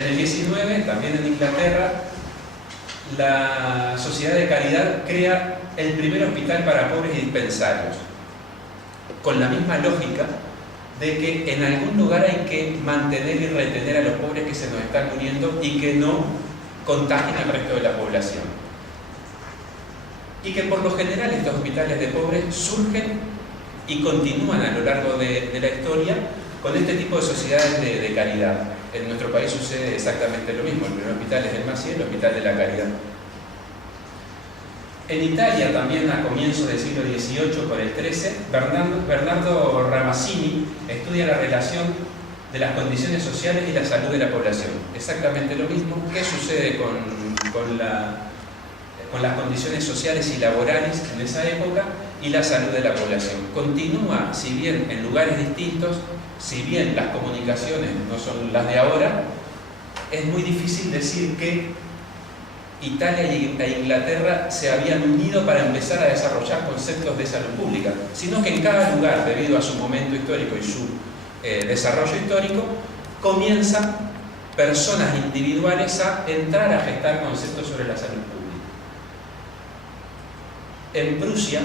En el 19, también en Inglaterra, la Sociedad de Caridad crea el primer hospital para pobres y dispensarios, con la misma lógica de que en algún lugar hay que mantener y retener a los pobres que se nos están muriendo y que no contagien al resto de la población. Y que por lo general estos hospitales de pobres surgen y continúan a lo largo de la historia con este tipo de sociedades de caridad. En nuestro país sucede exactamente lo mismo. El primer hospital es el Maciel, el Hospital de la Caridad. En Italia, también a comienzos del siglo XVIII, con el XIII, Bernardo Ramazzini estudia la relación de las condiciones sociales y la salud de la población. Exactamente lo mismo. ¿Qué sucede con las condiciones sociales y laborales en esa época y la salud de la población? Continúa, si bien en lugares distintos, si bien las comunicaciones no son las de ahora, es muy difícil decir que Italia e Inglaterra se habían unido para empezar a desarrollar conceptos de salud pública, sino que en cada lugar, debido a su momento histórico y su desarrollo histórico, comienzan personas individuales a entrar a gestar conceptos sobre la salud pública. En Prusia,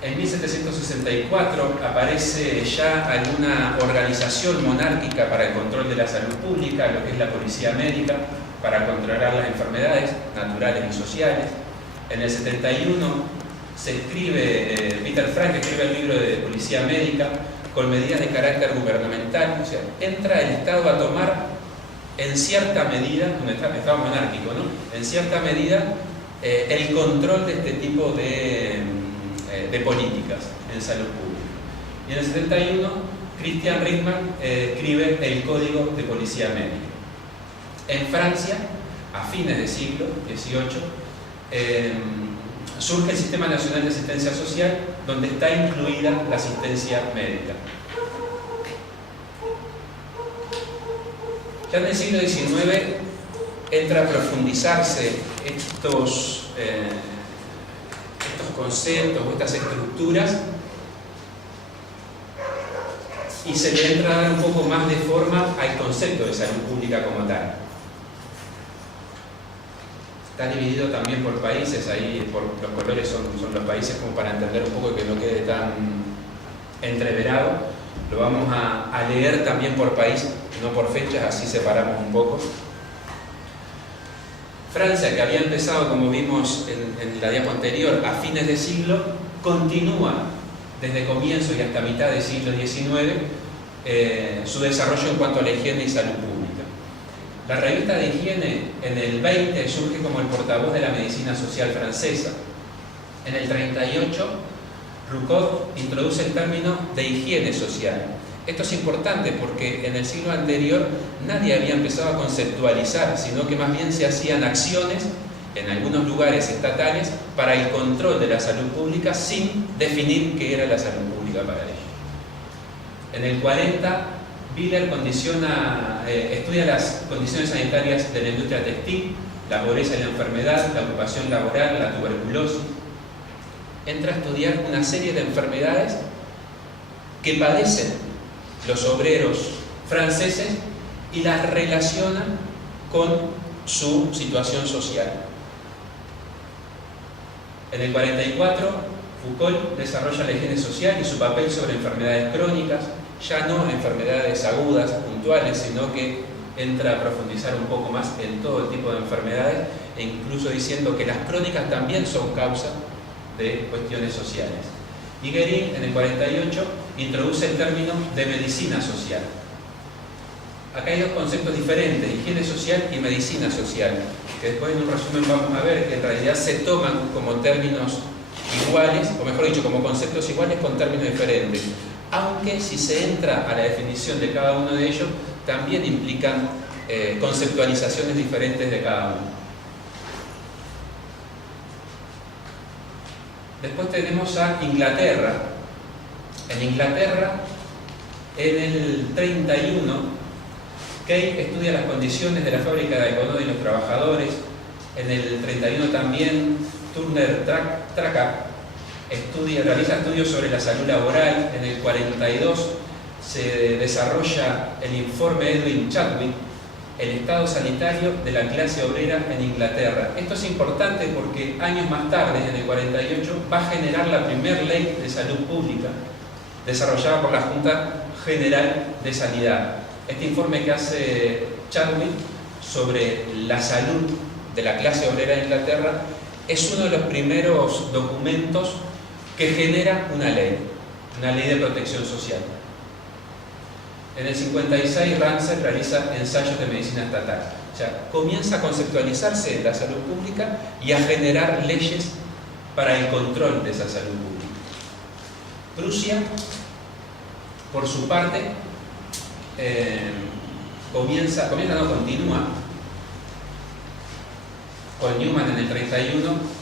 en 1764, aparece ya alguna organización monárquica para el control de la salud pública, lo que es la policía médica, para controlar las enfermedades naturales y sociales. En el 71 se escribe, Peter Frank escribe el libro de Policía Médica con medidas de carácter gubernamental. O sea, entra el Estado a tomar en cierta medida, un Estado monárquico, ¿no? En cierta medida el control de este tipo de políticas en salud pública. Y en el 71 Christian Rickman escribe el Código de Policía Médica. En Francia, a fines del siglo XVIII, surge el Sistema Nacional de Asistencia Social, donde está incluida la asistencia médica. Ya en el siglo XIX entra a profundizarse estos conceptos o estas estructuras y se le entra a dar un poco más de forma al concepto de salud pública como tal. Está dividido también por países, ahí por los colores son los países, como para entender un poco que no quede tan entreverado. Lo vamos a leer también por país, no por fechas, así separamos un poco. Francia, que había empezado, como vimos en la diapo anterior, a fines de siglo, continúa desde comienzo y hasta mitad del siglo XIX su desarrollo en cuanto a la higiene y salud pública. La revista de higiene en el 20 surge como el portavoz de la medicina social francesa. En el 38, Roucault introduce el término de higiene social. Esto es importante porque en el siglo anterior nadie había empezado a conceptualizar, sino que más bien se hacían acciones en algunos lugares estatales para el control de la salud pública sin definir qué era la salud pública para ellos. En el 40, Willer estudia las condiciones sanitarias de la industria textil, la pobreza y la enfermedad, la ocupación laboral, la tuberculosis. Entra a estudiar una serie de enfermedades que padecen los obreros franceses y las relaciona con su situación social. En el 44, Foucault desarrolla la higiene social y su papel sobre enfermedades crónicas, ya no enfermedades agudas, puntuales, sino que entra a profundizar un poco más en todo el tipo de enfermedades, e incluso diciendo que las crónicas también son causa de cuestiones sociales. Y Guérin, en el 48, introduce el término de medicina social. Acá hay dos conceptos diferentes, higiene social y medicina social, que después en un resumen vamos a ver que en realidad se toman como términos iguales, o mejor dicho, como conceptos iguales con términos diferentes, aunque si se entra a la definición de cada uno de ellos, también implican conceptualizaciones diferentes de cada uno. Después tenemos a Inglaterra. En Inglaterra, en el 31, Key estudia las condiciones de la fábrica de algodón y los trabajadores. En el 31 también Turner Traca realiza estudios sobre la salud laboral. En el 42 se desarrolla el informe Edwin Chadwick, el estado sanitario de la clase obrera en Inglaterra. Esto es importante porque años más tarde, en el 48, va a generar la primera ley de salud pública desarrollada por la Junta General de Sanidad. Este informe que hace Chadwick sobre la salud de la clase obrera de Inglaterra es uno de los primeros documentos que genera una ley de protección social. En el 56, Ramsay realiza ensayos de medicina estatal. O sea, comienza a conceptualizarse la salud pública y a generar leyes para el control de esa salud pública. Prusia, por su parte, continúa con Newman en el 31,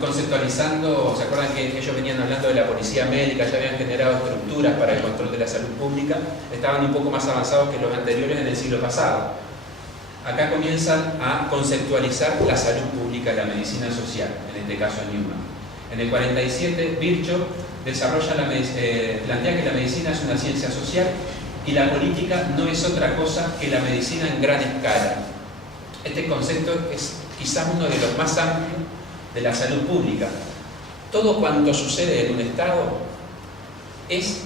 conceptualizando. ¿Se acuerdan que ellos venían hablando de la policía médica? Ya habían generado estructuras para el control de la salud pública, estaban un poco más avanzados que los anteriores en el siglo pasado. Acá comienzan a conceptualizar la salud pública y la medicina social, en este caso Newman. En el 47, Virchow plantea que la medicina es una ciencia social y la política no es otra cosa que la medicina en gran escala. Este concepto es quizás uno de los más amplios de la salud pública. Todo cuanto sucede en un Estado es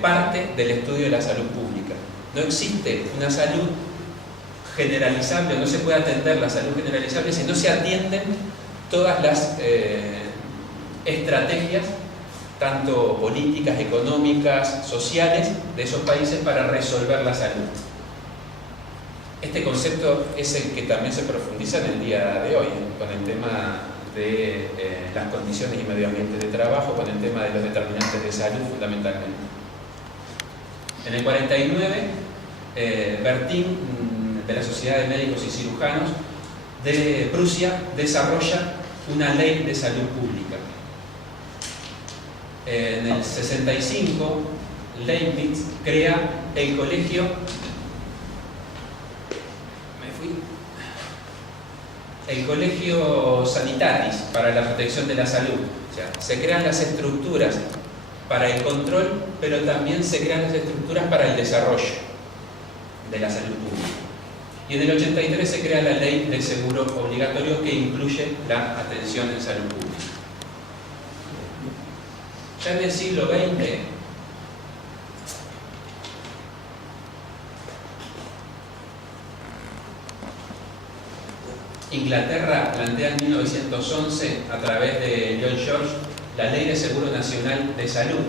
parte del estudio de la salud pública. No existe una salud generalizable, no se puede atender la salud generalizable si no se atienden todas las estrategias, tanto políticas, económicas, sociales, de esos países para resolver la salud. Este concepto es el que también se profundiza en el día de hoy, con el tema de las condiciones y medio ambiente de trabajo, con el tema de los determinantes de salud fundamentalmente. En el 49, Bertin, de la Sociedad de Médicos y Cirujanos de Prusia, desarrolla una ley de salud pública. En el 65, Leibniz crea el colegio Sanitatis para la protección de la salud. O sea, se crean las estructuras para el control, pero también se crean las estructuras para el desarrollo de la salud pública. Y en el 83 se crea la ley del seguro obligatorio que incluye la atención en salud pública. Ya en el siglo XX, Inglaterra plantea en 1911, a través de Lloyd George, la Ley de Seguro Nacional de Salud,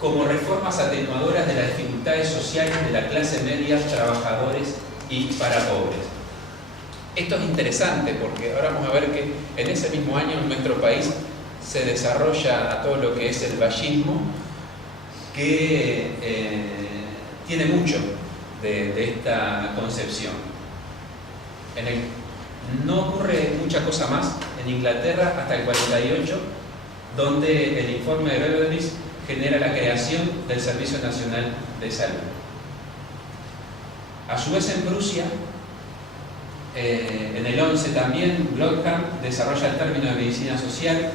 como reformas atenuadoras de las dificultades sociales de la clase media, trabajadores y para pobres. Esto es interesante porque ahora vamos a ver que en ese mismo año en nuestro país se desarrolla todo lo que es el vallismo, que tiene mucho de esta concepción. No ocurre mucha cosa más en Inglaterra hasta el 48, donde el informe de Beveridge genera la creación del Servicio Nacional de Salud. A su vez, en Prusia, en el 11 también, Bloodham desarrolla el término de medicina social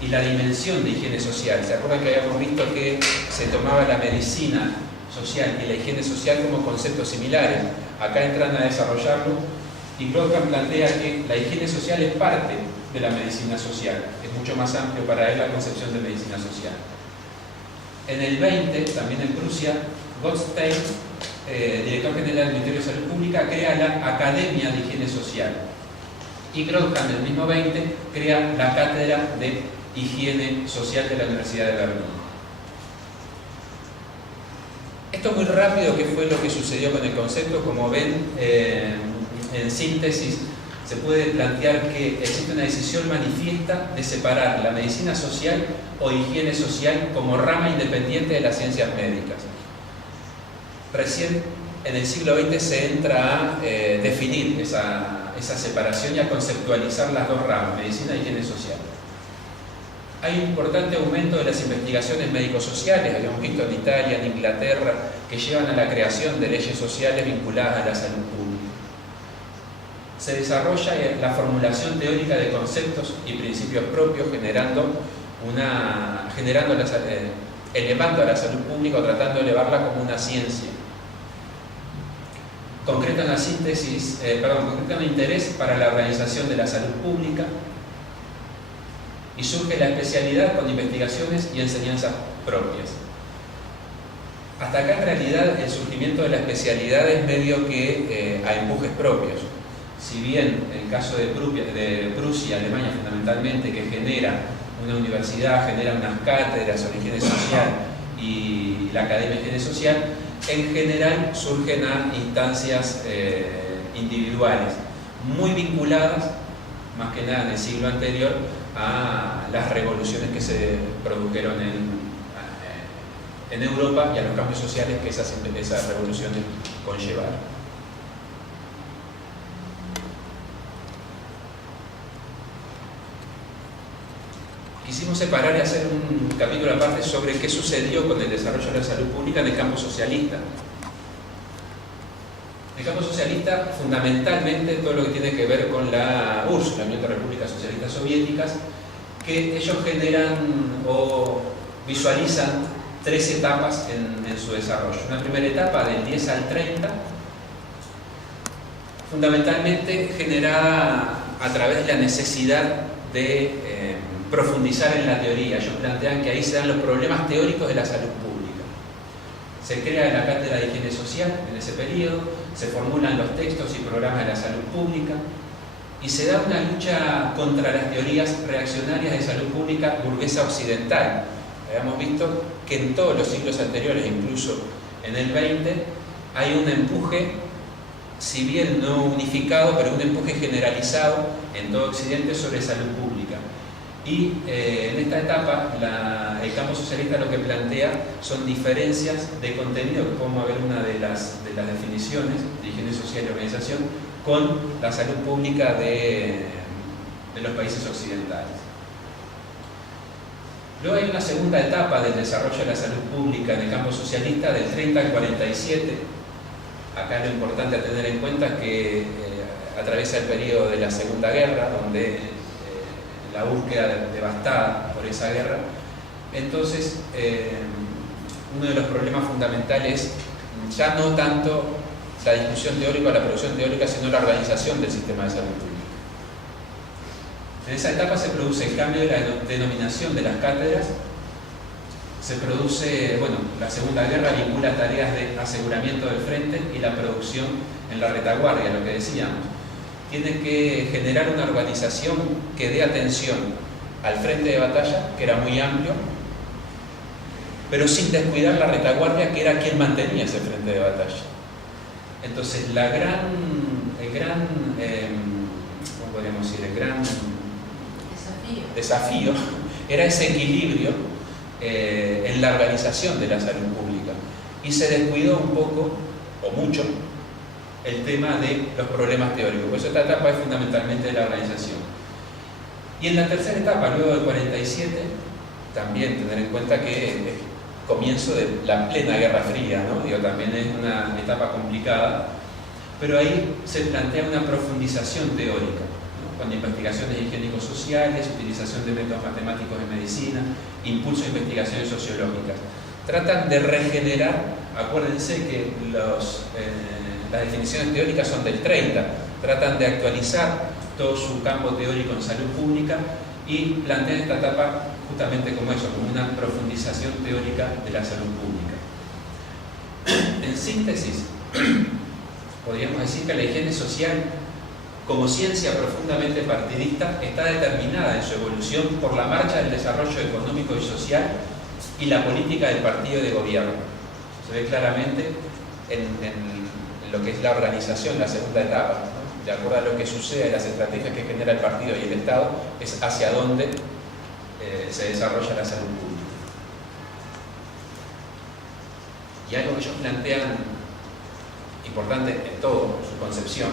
y la dimensión de higiene social. ¿Se acuerdan que habíamos visto que se tomaba la medicina social y la higiene social como conceptos similares? Acá entran a desarrollarlo y Bloodham plantea que la higiene social es parte de la medicina social. Es mucho más amplio para él la concepción de medicina social. En el 20, también en Prusia, Gottstein, director general del Ministerio de Salud Pública, crea la Academia de Higiene Social. Y Grotham, en el mismo 20, crea la Cátedra de Higiene Social de la Universidad de Berlín. Esto es muy rápido, ¿qué fue lo que sucedió con el concepto? Como ven, en síntesis, se puede plantear que existe una decisión manifiesta de separar la medicina social o higiene social como rama independiente de las ciencias médicas. Recién en el siglo XX se entra a definir esa separación y a conceptualizar las dos ramas, medicina y higiene social. Hay un importante aumento de las investigaciones médico-sociales, habíamos visto en Italia, en Inglaterra, que llevan a la creación de leyes sociales vinculadas a la salud pública. Se desarrolla la formulación teórica de conceptos y principios propios, generando elevando a la salud pública o tratando de elevarla como una ciencia. Concretan un interés para la organización de la salud pública y surge la especialidad con investigaciones y enseñanzas propias. Hasta acá en realidad el surgimiento de la especialidad es medio que a empujes propios. Si bien en el caso de Prusia, Alemania fundamentalmente, que genera una universidad, genera unas cátedras sobre higiene social y la Academia de Higiene Social, en general surgen a instancias individuales, muy vinculadas, más que nada en el siglo anterior, a las revoluciones que se produjeron en Europa y a los cambios sociales que esas revoluciones conllevaron. Quisimos separar y hacer un capítulo aparte sobre qué sucedió con el desarrollo de la salud pública en el campo socialista. En el campo socialista, fundamentalmente, todo lo que tiene que ver con la URSS, la Unión de Repúblicas Socialistas Soviéticas, que ellos generan o visualizan 3 etapas en su desarrollo. Una primera etapa del 10 al 30, fundamentalmente generada a través de la necesidad de profundizar en la teoría. Ellos plantean que ahí se dan los problemas teóricos de la salud pública. Se crea la Cátedra de Higiene Social en ese periodo, se formulan los textos y programas de la salud pública y se da una lucha contra las teorías reaccionarias de salud pública burguesa occidental. Habíamos visto que en todos los siglos anteriores, incluso en el 20, hay un empuje, si bien no unificado, pero un empuje generalizado en todo Occidente sobre salud pública. Y en esta etapa el campo socialista lo que plantea son diferencias de contenido, que podemos ver una de las definiciones de higiene social y organización, con la salud pública de los países occidentales. Luego hay una segunda etapa del desarrollo de la salud pública en el campo socialista, del 30 al 47. Acá lo importante a tener en cuenta es que atraviesa el periodo de la Segunda Guerra, donde la búsqueda devastada por esa guerra. Entonces, uno de los problemas fundamentales es ya no tanto la discusión teórica o la producción teórica, sino la organización del sistema de salud pública. En esa etapa se produce el cambio de la denominación de las cátedras, se produce, la Segunda Guerra vincula tareas de aseguramiento del frente y la producción en la retaguardia, lo que decíamos. Tiene que generar una organización que dé atención al frente de batalla, que era muy amplio, pero sin descuidar la retaguardia, que era quien mantenía ese frente de batalla. Entonces, el gran desafío era ese equilibrio en la organización de la salud pública. Y se descuidó un poco, o mucho, el tema de los problemas teóricos. Por eso esta etapa es fundamentalmente de la organización. Y en la tercera etapa, luego del 47, también tener en cuenta que es comienzo de la plena Guerra Fría, ¿no? También es una etapa complicada, pero ahí se plantea una profundización teórica, ¿no? Con investigaciones higiénico-sociales, utilización de métodos matemáticos en medicina, impulso de investigaciones sociológicas. Tratan de regenerar, acuérdense que las definiciones teóricas son del 30, tratan de actualizar todo su campo teórico en salud pública y plantean esta etapa justamente como eso, como una profundización teórica de la salud pública. En síntesis, podríamos decir que la higiene social, como ciencia profundamente partidista, está determinada en su evolución por la marcha del desarrollo económico y social y la política del partido de gobierno. Se ve claramente en lo que es la organización, la segunda etapa, ¿no? De acuerdo a lo que sucede, las estrategias que genera el partido y el Estado, es hacia dónde se desarrolla la salud pública. Y algo que ellos plantean, importante en todo su concepción,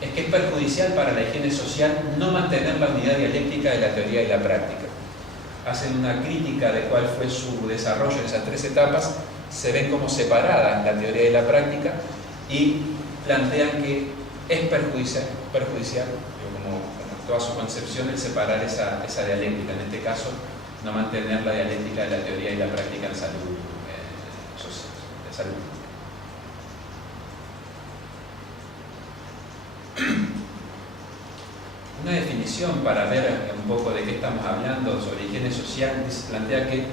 es que es perjudicial para la higiene social no mantener la unidad dialéctica de la teoría y la práctica. Hacen una crítica de cuál fue su desarrollo en esas 3 etapas, se ven como separadas la teoría y la práctica, y plantean que es perjudicial como toda su concepción, el separar esa dialéctica, en este caso no mantener la dialéctica de la teoría y la práctica en salud, de salud. Una definición para ver un poco de qué estamos hablando sobre higiene social plantea que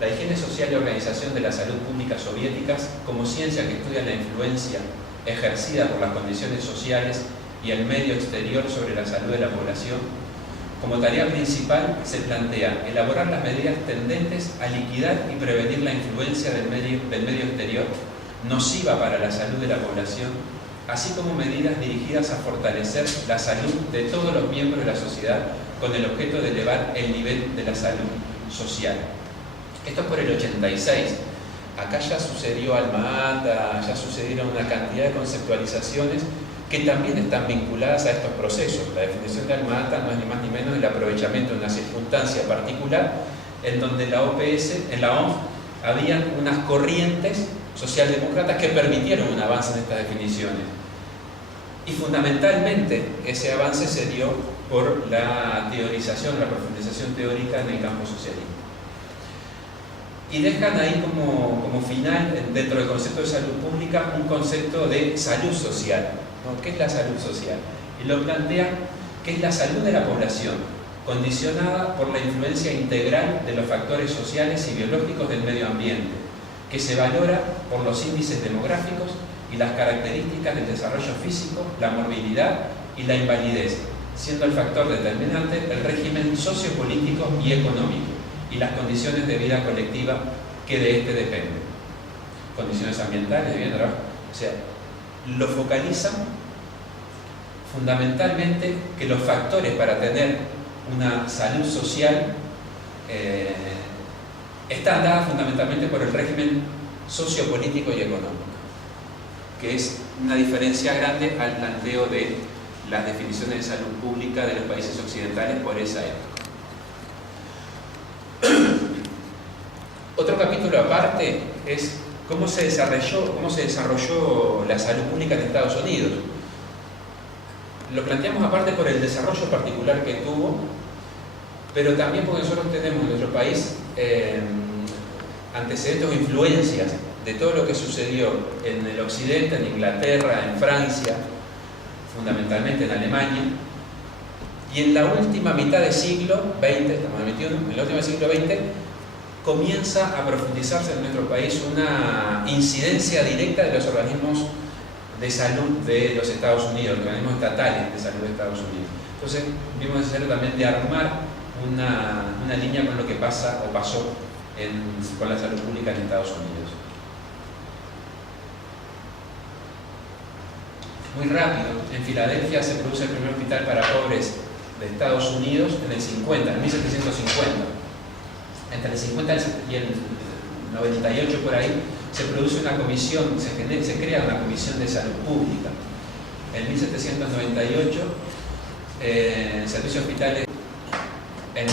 la higiene social y organización de la salud pública soviéticas como ciencia que estudia la influencia ejercida por las condiciones sociales y el medio exterior sobre la salud de la población, como tarea principal se plantea elaborar las medidas tendentes a liquidar y prevenir la influencia del medio exterior nociva para la salud de la población, así como medidas dirigidas a fortalecer la salud de todos los miembros de la sociedad con el objeto de elevar el nivel de la salud social. Esto es por el 86. Acá ya sucedió Alma-Ata, ya sucedieron una cantidad de conceptualizaciones que también están vinculadas a estos procesos. La definición de Alma-Ata no es ni más ni menos el aprovechamiento de una circunstancia particular en donde en la OMS habían unas corrientes socialdemócratas que permitieron un avance en estas definiciones. Y fundamentalmente ese avance se dio por la teorización, la profundización teórica en el campo socialista. Y dejan ahí como final, dentro del concepto de salud pública, un concepto de salud social, ¿no? ¿Qué es la salud social? Y lo plantean que es la salud de la población, condicionada por la influencia integral de los factores sociales y biológicos del medio ambiente, que se valora por los índices demográficos y las características del desarrollo físico, la morbilidad y la invalidez, siendo el factor determinante el régimen sociopolítico y económico y las condiciones de vida colectiva que de este dependen. Condiciones ambientales, de vida, trabajo. O sea, lo focalizan fundamentalmente que los factores para tener una salud social están dadas fundamentalmente por el régimen sociopolítico y económico, que es una diferencia grande al planteo de las definiciones de salud pública de los países occidentales por esa época. Otro capítulo aparte es cómo se desarrolló la salud pública en Estados Unidos. Lo planteamos aparte por el desarrollo particular que tuvo, pero también porque nosotros tenemos en nuestro país antecedentes o influencias de todo lo que sucedió en el occidente, en Inglaterra, en Francia, fundamentalmente en Alemania, y en la última mitad del siglo XX, estamos en el XXI, en la última del siglo XX, comienza a profundizarse en nuestro país una incidencia directa de los organismos de salud de los Estados Unidos, los organismos estatales de salud de Estados Unidos. Entonces, vimos necesario también de armar una línea con lo que pasa o pasó con la salud pública en Estados Unidos. Muy rápido, en Filadelfia se produce el primer hospital para pobres de Estados Unidos en el 50, en 1750. Entre el 50 y el 98 por ahí, se produce una comisión, se crea una comisión de salud pública. En 1798, servicios hospitales en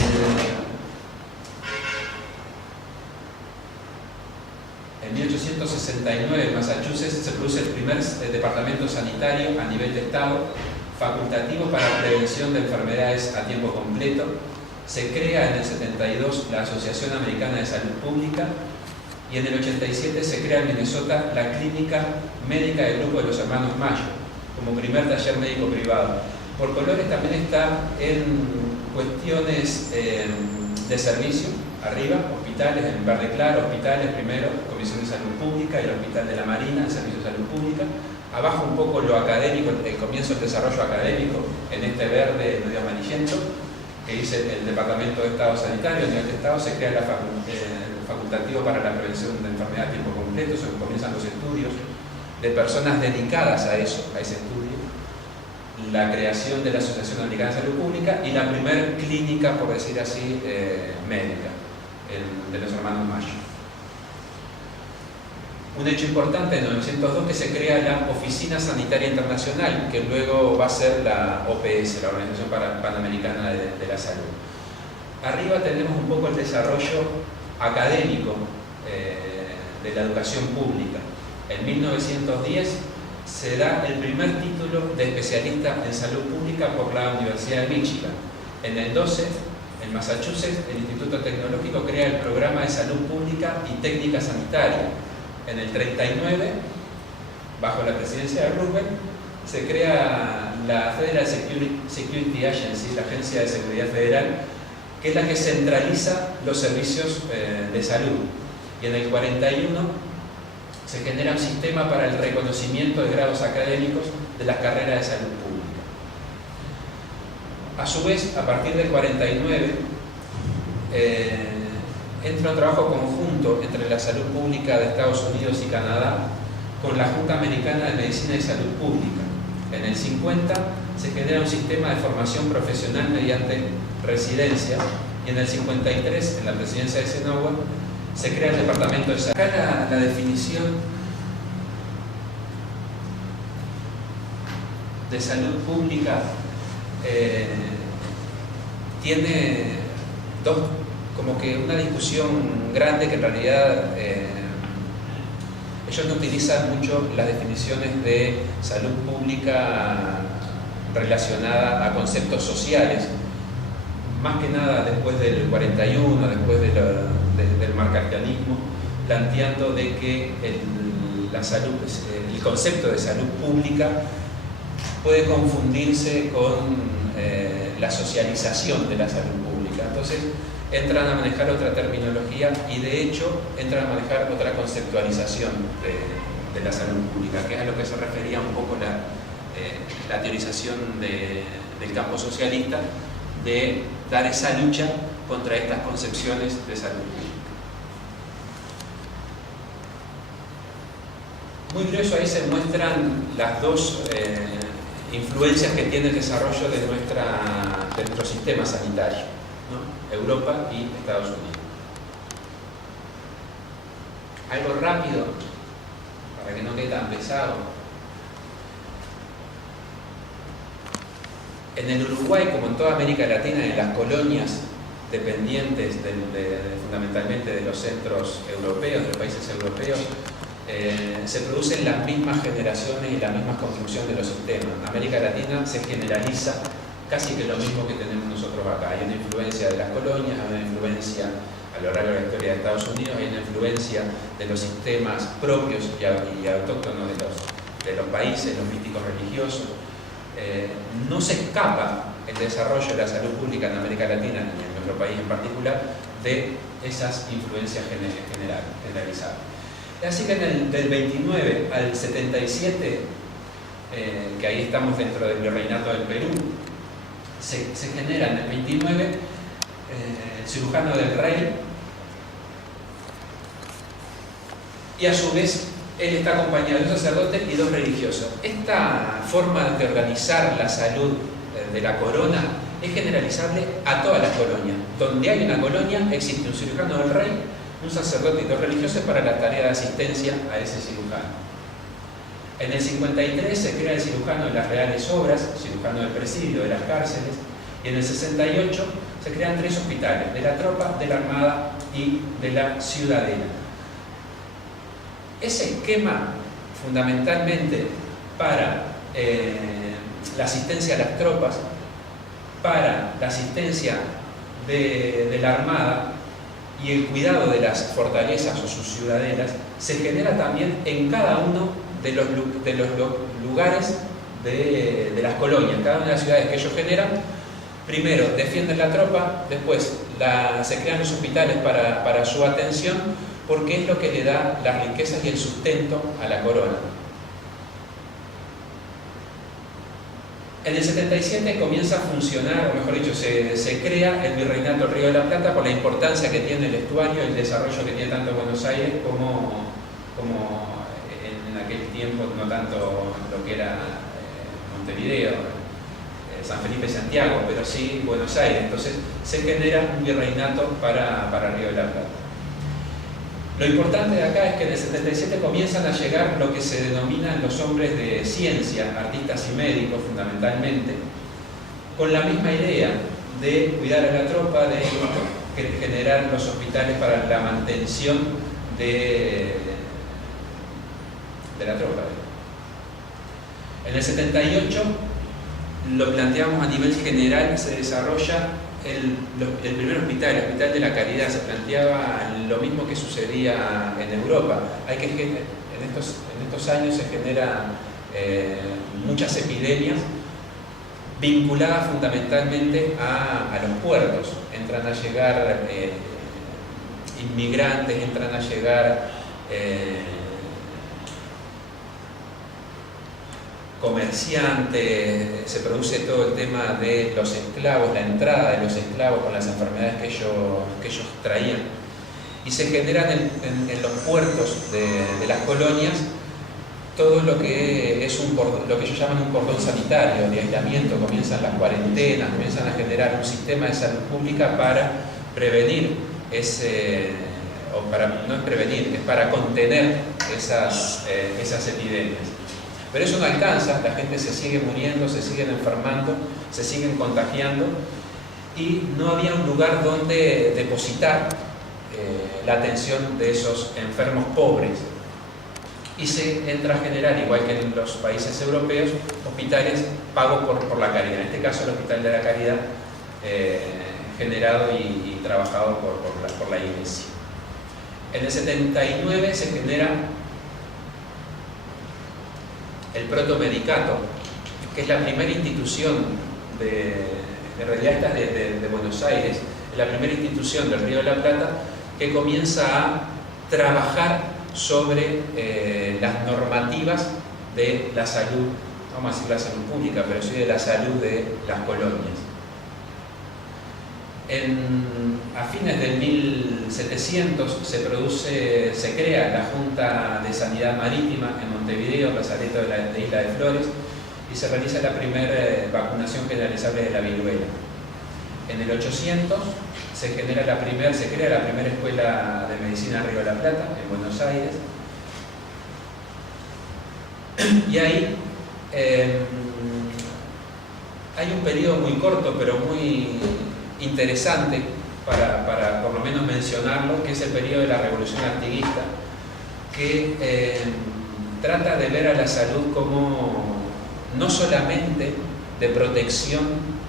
En 1869 en Massachusetts se produce el primer departamento sanitario a nivel de estado, facultativo para prevención de enfermedades a tiempo completo. Se crea en el 72 la Asociación Americana de Salud Pública y en el 87 se crea en Minnesota la Clínica Médica del Grupo de los Hermanos Mayo, como primer taller médico privado. Por colores también está en cuestiones de servicio, arriba, hospitales, en verde claro, hospitales primero, Comisión de Salud Pública y el Hospital de la Marina, el Servicio de Salud Pública. Abajo un poco lo académico, el comienzo del desarrollo académico, en este verde medio amarillento, que dice el Departamento de Estado Sanitario. A nivel de Estado se crea el facultativo para la prevención de enfermedades a tiempo completo, se comienzan los estudios de personas dedicadas a eso, a ese estudio, la creación de la Asociación Americana de Salud Pública y la primer clínica, por decir así, médica, de los Hermanos Mayo. Un hecho importante en 1902 que se crea la Oficina Sanitaria Internacional, que luego va a ser la OPS, la Organización Panamericana de la Salud. Arriba tenemos un poco el desarrollo académico de la educación pública. En 1910 se da el primer título de especialista en salud pública por la Universidad de Michigan. En el 12, En Massachusetts, el Instituto Tecnológico crea el Programa de Salud Pública y Técnica Sanitaria. En el 39, bajo la presidencia de Roosevelt, se crea la Federal Security Agency, la Agencia de Seguridad Federal, que es la que centraliza los servicios de salud. Y en el 41 se genera un sistema para el reconocimiento de grados académicos de las carreras de salud pública. A su vez, a partir del 49, entra un trabajo conjunto entre la salud pública de Estados Unidos y Canadá con la Junta Americana de Medicina y Salud Pública. En el 50 se genera un sistema de formación profesional mediante residencias, y en el 53, en la presidencia de Eisenhower, se crea el Departamento de Salud. Acá la definición de salud pública tiene como que una discusión grande, que en realidad ellos no utilizan mucho las definiciones de salud pública relacionada a conceptos sociales, más que nada después del 41, después del marcartianismo, planteando de que el concepto de salud pública puede confundirse con la socialización de la salud pública. Entonces entran a manejar otra terminología y de hecho entran a manejar otra conceptualización de la salud pública, que es a lo que se refería un poco la teorización del campo socialista, de dar esa lucha contra estas concepciones de salud pública. Muy curioso, ahí se muestran las dos influencias que tiene el desarrollo de nuestro sistema sanitario, ¿no? Europa y Estados Unidos. Algo rápido, para que no quede tan pesado. En el Uruguay, como en toda América Latina, en las colonias dependientes fundamentalmente de los centros europeos, de los países europeos, se producen las mismas generaciones y la misma construcción de los sistemas. América Latina se generaliza casi que lo mismo que tenemos nosotros acá. Hay una influencia de las colonias, hay una influencia a lo largo de la historia de Estados Unidos, hay una influencia de los sistemas propios y autóctonos de los países, los místicos religiosos. No se escapa el desarrollo de la salud pública en América Latina, y en nuestro país en particular, de esas influencias generalizadas. Así que del 29 al 77, que ahí estamos dentro del Virreinato del Perú, se genera en el 29 el cirujano del rey, y a su vez él está acompañado de un sacerdote y dos religiosos. Esta forma de organizar la salud de la corona es generalizable a todas las colonias. Donde hay una colonia existe un cirujano del rey, un sacerdote y dos religiosos para la tarea de asistencia a ese cirujano. En el 53 se crea el cirujano de las reales obras, cirujano del presidio, de las cárceles, y en el 68 se crean 3 hospitales, de la tropa, de la armada y de la ciudadela. Ese esquema, fundamentalmente para la asistencia a las tropas, para la asistencia de la armada y el cuidado de las fortalezas o sus ciudadelas, se genera también en cada uno de los lugares de las colonias, cada una de las ciudades que ellos generan. Primero defienden la tropa, después se crean los hospitales para su atención, porque es lo que le da las riquezas y el sustento a la corona. En el 77 comienza a funcionar, o mejor dicho, se crea el Virreinato del Río de la Plata por la importancia que tiene el estuario, el desarrollo que tiene tanto Buenos Aires como en aquel tiempo, no tanto lo que era Montevideo, San Felipe y Santiago, pero sí Buenos Aires. Entonces se genera un virreinato para Río de la Plata. Lo importante de acá es que en el 77 comienzan a llegar lo que se denominan los hombres de ciencia, artistas y médicos fundamentalmente, con la misma idea de cuidar a la tropa, de generar los hospitales para la mantención de la tropa. En el 78 lo planteamos a nivel general, se desarrolla el primer hospital, el Hospital de la Caridad, se planteaba lo mismo que sucedía en Europa. En estos años se generan muchas epidemias vinculadas fundamentalmente a los puertos. Entran a llegar inmigrantes, entran a llegar comerciantes, se produce todo el tema de los esclavos, la entrada de los esclavos con las enfermedades que ellos traían, y se generan en los puertos de las colonias todo lo que es lo que ellos llaman un cordón sanitario de aislamiento. Comienzan las cuarentenas, comienzan a generar un sistema de salud pública para prevenir no es prevenir, es para contener esas epidemias. Pero eso no alcanza, la gente se sigue muriendo, se siguen enfermando, se siguen contagiando, y no había un lugar donde depositar la atención de esos enfermos pobres. Y se entra a generar, igual que en los países europeos, hospitales pagos por la caridad. En este caso, el Hospital de la Caridad, generado y trabajado por la Iglesia. En el 79 se genera el protomedicato, que es la primera institución en realidad esta de Buenos Aires, es la primera institución del Río de la Plata que comienza a trabajar sobre las normativas de la salud, no vamos a decir la salud pública, pero sí de la salud de las colonias. A fines del 1700 se crea la Junta de Sanidad Marítima en Montevideo, Lazareto de Isla de Flores, y se realiza la primera vacunación generalizable de la viruela. En el 800 se crea la primera escuela de medicina en Río de la Plata, en Buenos Aires, y ahí hay un periodo muy corto pero muy interesante para por lo menos mencionarlo, que es el periodo de la Revolución Artiguista, que trata de ver a la salud como no solamente de protección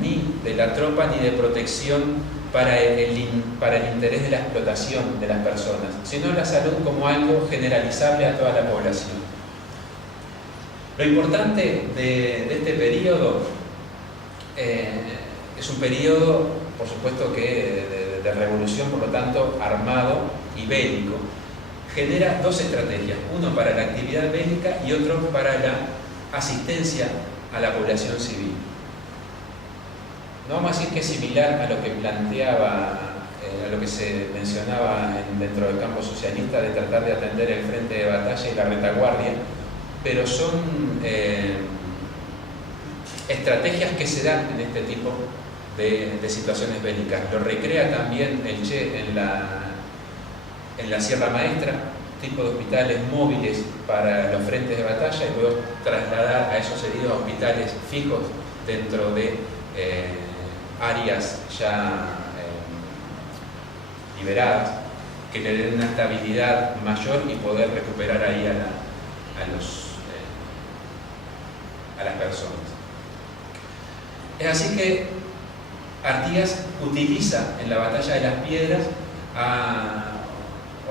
ni de la tropa ni de protección para el interés de la explotación de las personas, sino la salud como algo generalizable a toda la población. Lo importante de este periodo es un periodo, por supuesto, que de revolución, por lo tanto, armado y bélico. Genera dos estrategias, uno para la actividad bélica y otro para la asistencia a la población civil. No vamos a decir que es similar a lo que planteaba, a lo que se mencionaba dentro del campo socialista, de tratar de atender el frente de batalla y la retaguardia, pero son estrategias que se dan en este tipo de situaciones bélicas. Lo recrea también el Che en la Sierra Maestra, tipo de hospitales móviles para los frentes de batalla, y luego trasladar a esos heridos a hospitales fijos dentro de áreas ya liberadas, que le den una estabilidad mayor y poder recuperar ahí a las personas. Es así que Artigas utiliza en la Batalla de las Piedras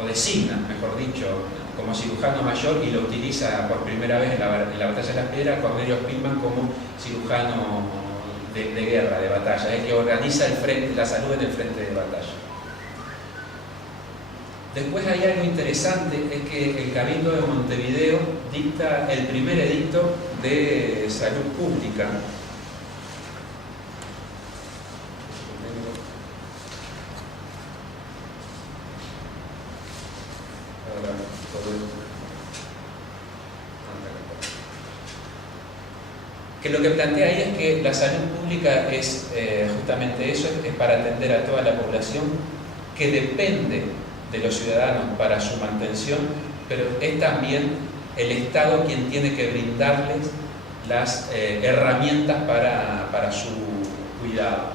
o designa, mejor dicho, como cirujano mayor, y lo utiliza por primera vez en la Batalla de las Piedras a Cornelio Spillman como cirujano de guerra, de batalla, el que organiza la salud en el frente de batalla. Después hay algo interesante, es que el Cabildo de Montevideo dicta el primer edicto de salud pública. Que lo que plantea ahí es que la salud pública es justamente eso, es para atender a toda la población, que depende de los ciudadanos para su mantención, pero es también el Estado quien tiene que brindarles las herramientas para su cuidado.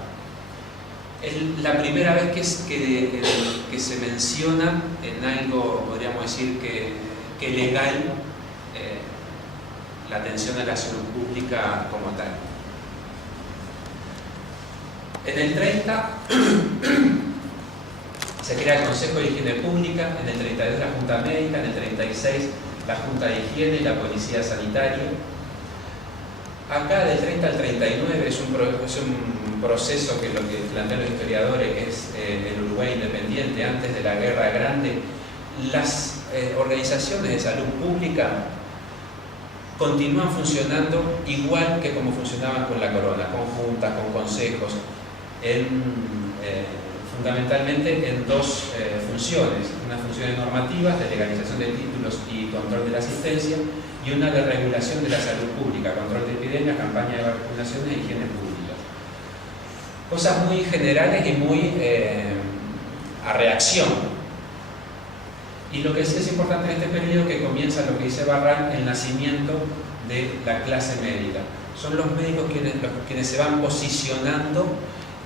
Es la primera vez que se menciona en algo, podríamos decir, que legal, la atención a la salud pública como tal. En el 30 se crea el Consejo de Higiene Pública, en el 32 la Junta Médica, en el 36 la Junta de Higiene y la Policía Sanitaria. Acá del 30 al 39 es un proceso que lo que plantean los historiadores es el Uruguay independiente antes de la Guerra Grande. Las organizaciones de salud pública continúan funcionando igual que como funcionaban con la corona, con juntas, con consejos, fundamentalmente en dos funciones, unas funciones normativas de legalización de títulos y control de la asistencia, y una de regulación de la salud pública, control de epidemias, campaña de vacunaciones e higiene pública. Cosas muy generales y muy a reacción. Y lo que sí es importante en este periodo es que comienza lo que dice Barral, el nacimiento de la clase médica. Son los médicos quienes se van posicionando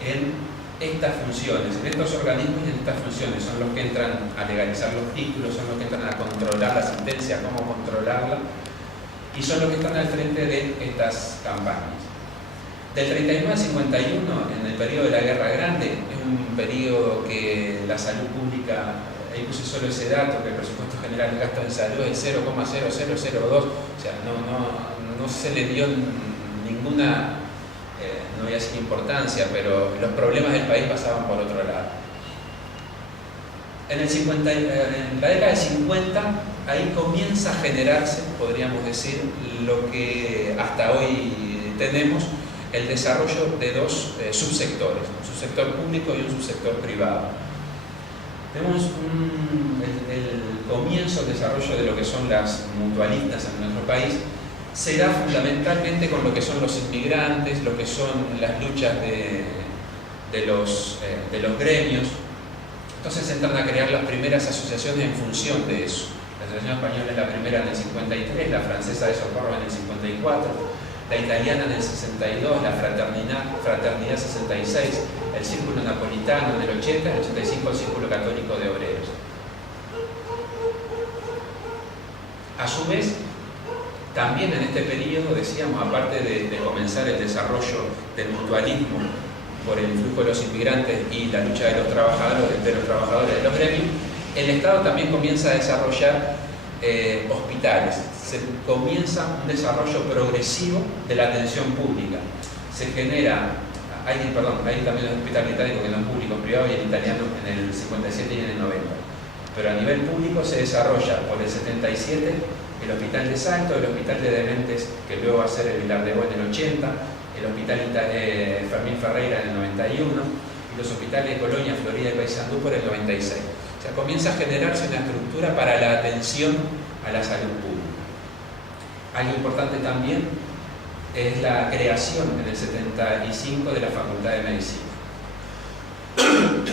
en estas funciones, en estos organismos y en estas funciones. Son los que entran a legalizar los títulos, son los que entran a controlar la asistencia, cómo controlarla, y son los que están al frente de estas campañas. Del 39 al 51, en el periodo de la Guerra Grande, es un periodo que la salud pública, ahí puse solo ese dato, que el presupuesto general de gasto en salud es 0,0002, o sea, no se le dio ninguna, no voy a decir importancia, pero los problemas del país pasaban por otro lado. En la década del 50, ahí comienza a generarse, podríamos decir, lo que hasta hoy tenemos, el desarrollo de dos subsectores, un subsector público y un subsector privado. Tenemos el comienzo del desarrollo de lo que son las mutualistas en nuestro país. Se da fundamentalmente con lo que son los inmigrantes, lo que son las luchas de los gremios. Entonces se entran a crear las primeras asociaciones en función de eso. La Asociación Española es la primera en el 53, la Francesa de Socorro en el 54, la Italiana en el 62, la Fraternidad 66, el Círculo Napolitano en el 80, en el 85 el Círculo Católico de Obreros. A su vez, también en este periodo, decíamos, aparte de comenzar el desarrollo del mutualismo por el flujo de los inmigrantes y la lucha de los trabajadores de los gremios, el Estado también comienza a desarrollar hospitales. Se comienza un desarrollo progresivo de la atención pública. Se genera, hay también el hospital británico que no es público, es privado, y el italiano en el 57 y en el 90. Pero a nivel público se desarrolla por el 77 el Hospital de Salto, el Hospital de Dementes, que luego va a ser el Vilar de Bo en el 80, el Hospital Fermín Ferreira en el 91, y los hospitales de Colonia, Florida y Paysandú por el 96. O sea, comienza a generarse una estructura para la atención a la salud pública. Algo importante también es la creación en el 75 de la Facultad de Medicina.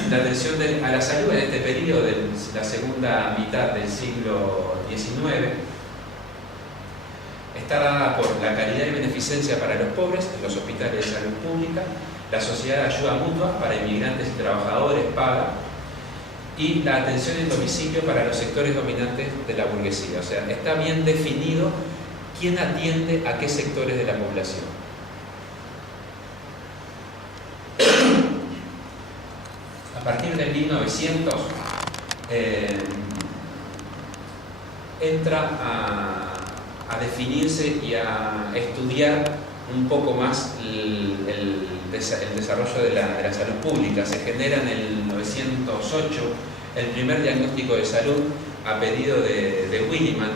La atención a la salud en este periodo de la segunda mitad del siglo XIX está dada por la caridad y beneficencia para los pobres en los hospitales de salud pública, la sociedad de ayuda mutua para inmigrantes y trabajadores paga, y la atención en domicilio para los sectores dominantes de la burguesía. O sea, está bien definido quién atiende a qué sectores de la población. A partir de 1900 entra a definirse y a estudiar un poco más el desarrollo de la salud pública. Se genera en el 1908 el primer diagnóstico de salud a pedido de Williman,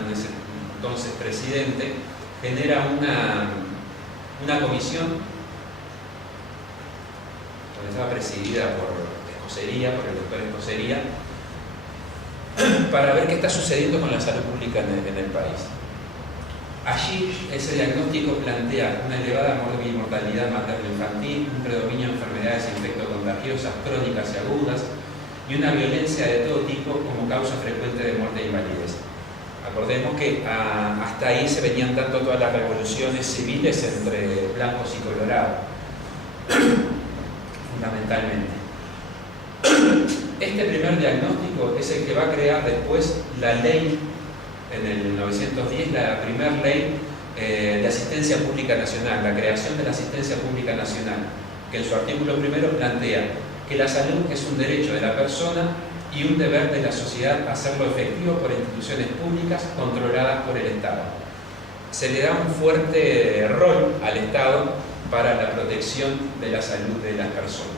entonces presidente. Genera una comisión donde estaba presidida por el doctor Escocería, para ver qué está sucediendo con la salud pública en el país. Allí ese diagnóstico plantea una elevada mortalidad materno-infantil, un predominio de enfermedades infectocontagiosas crónicas y agudas, y una violencia de todo tipo como causa frecuente de muerte e invalidez. Acordemos que hasta ahí se venían dando todas las revoluciones civiles entre blancos y colorados, fundamentalmente. Este primer diagnóstico es el que va a crear después la ley, en el 1910, la primera ley de asistencia pública nacional, la creación de la asistencia pública nacional. que en su artículo primero plantea que la salud es un derecho de la persona y un deber de la sociedad hacerlo efectivo por instituciones públicas controladas por el Estado. Se le da un fuerte rol al Estado para la protección de la salud de las personas.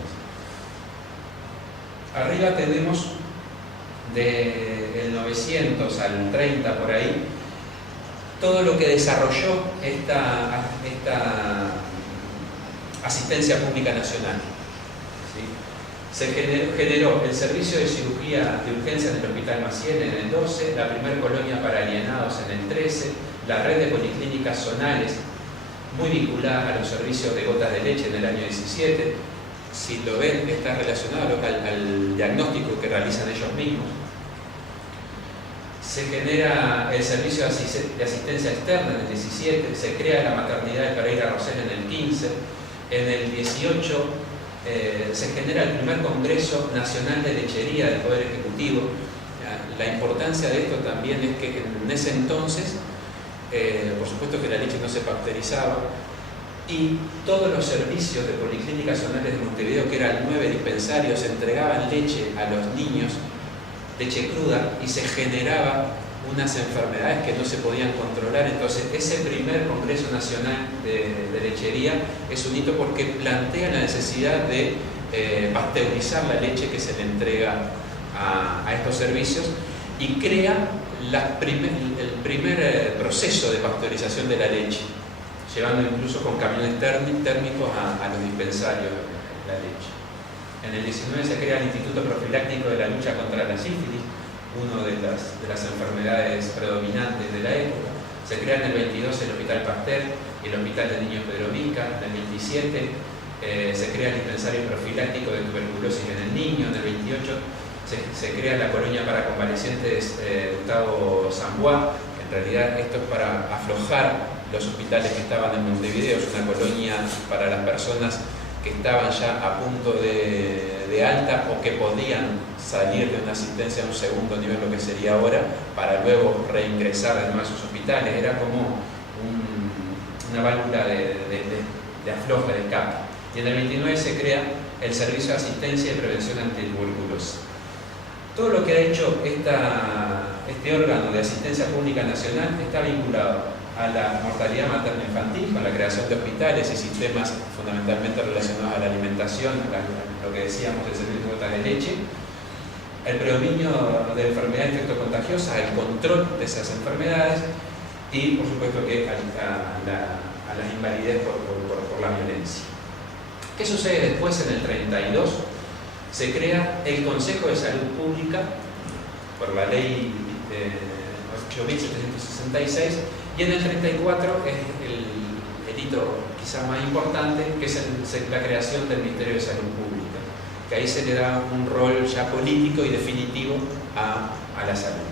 Arriba tenemos del 900 al 30 por ahí todo lo que desarrolló esta asistencia pública nacional. Se generó el servicio de cirugía de urgencia en el Hospital Maciel en el 12, la primer colonia para alienados en el 13, la red de policlínicas zonales, muy vinculada a los servicios de gotas de leche en el año 17. Si lo ven, está relacionado al diagnóstico que realizan ellos mismos. Se genera el servicio de asistencia externa en el 17, se crea la maternidad de Pereira Rosell en el 15, en el 18 se genera el primer Congreso Nacional de Lechería del Poder Ejecutivo. La importancia de esto también es que en ese entonces, por supuesto que la leche no se pasteurizaba, y todos los servicios de policlínicas zonales de Montevideo, que eran 9 dispensarios, entregaban leche a los niños, leche cruda, y se generaba unas enfermedades que no se podían controlar. Entonces ese primer Congreso Nacional de Lechería es un hito porque plantea la necesidad de pasteurizar la leche que se le entrega a estos servicios y crea el primer proceso de pasteurización de la leche, llevando incluso con camiones térmicos a los dispensarios la leche. En el 19 se crea el Instituto Profiláctico de la Lucha contra la Sífilis, una de las enfermedades predominantes de la época. Se crea en el 22 el Hospital Pasteur y el Hospital de Niños Pedro Mica. En el 27 se crea el dispensario profiláctico de tuberculosis en el niño. En el 28 se crea la colonia para convalecientes Gustavo Sambois. En realidad esto es para aflojar los hospitales que estaban en Montevideo. Es una colonia para las personas que estaban ya a punto de alta o que podían salir de una asistencia a un segundo nivel, lo que sería ahora, para luego reingresar de nuevo a sus hospitales. Era como una válvula de afloje, de escape. Y en el 29 se crea el Servicio de Asistencia y Prevención Antituberculosis. Todo lo que ha hecho este órgano de asistencia pública nacional está vinculado a la mortalidad materno-infantil, con la creación de hospitales y sistemas fundamentalmente relacionados a la alimentación, a lo que decíamos del servicio de gotas de leche, el predominio de enfermedades infectocontagiosas, el control de esas enfermedades y, por supuesto, que a la invalidez por la violencia. ¿Qué sucede después en el 32? Se crea el Consejo de Salud Pública por la ley 8.766 y en el 34 es el hito quizá más importante, que es la creación del Ministerio de Salud Pública, que ahí se le da un rol ya político y definitivo a la salud.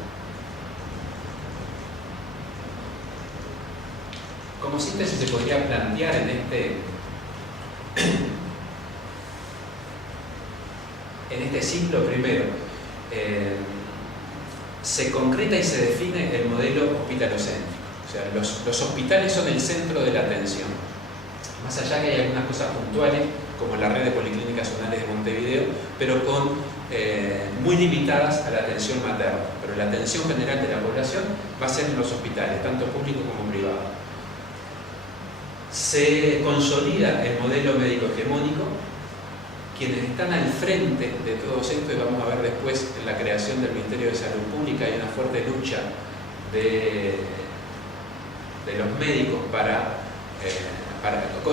Como síntesis se podría plantear en este ciclo primero, se concreta y se define el modelo hospitalocéntrico. O sea, los hospitales son el centro de la atención. Más allá que hay algunas cosas puntuales, como la red de policlínicas zonales de Montevideo, pero muy limitadas a la atención materna. Pero la atención general de la población va a ser en los hospitales, tanto públicos como privados. Se consolida el modelo médico hegemónico. Quienes están al frente de todo esto, y vamos a ver después en la creación del Ministerio de Salud Pública, hay una fuerte lucha de los médicos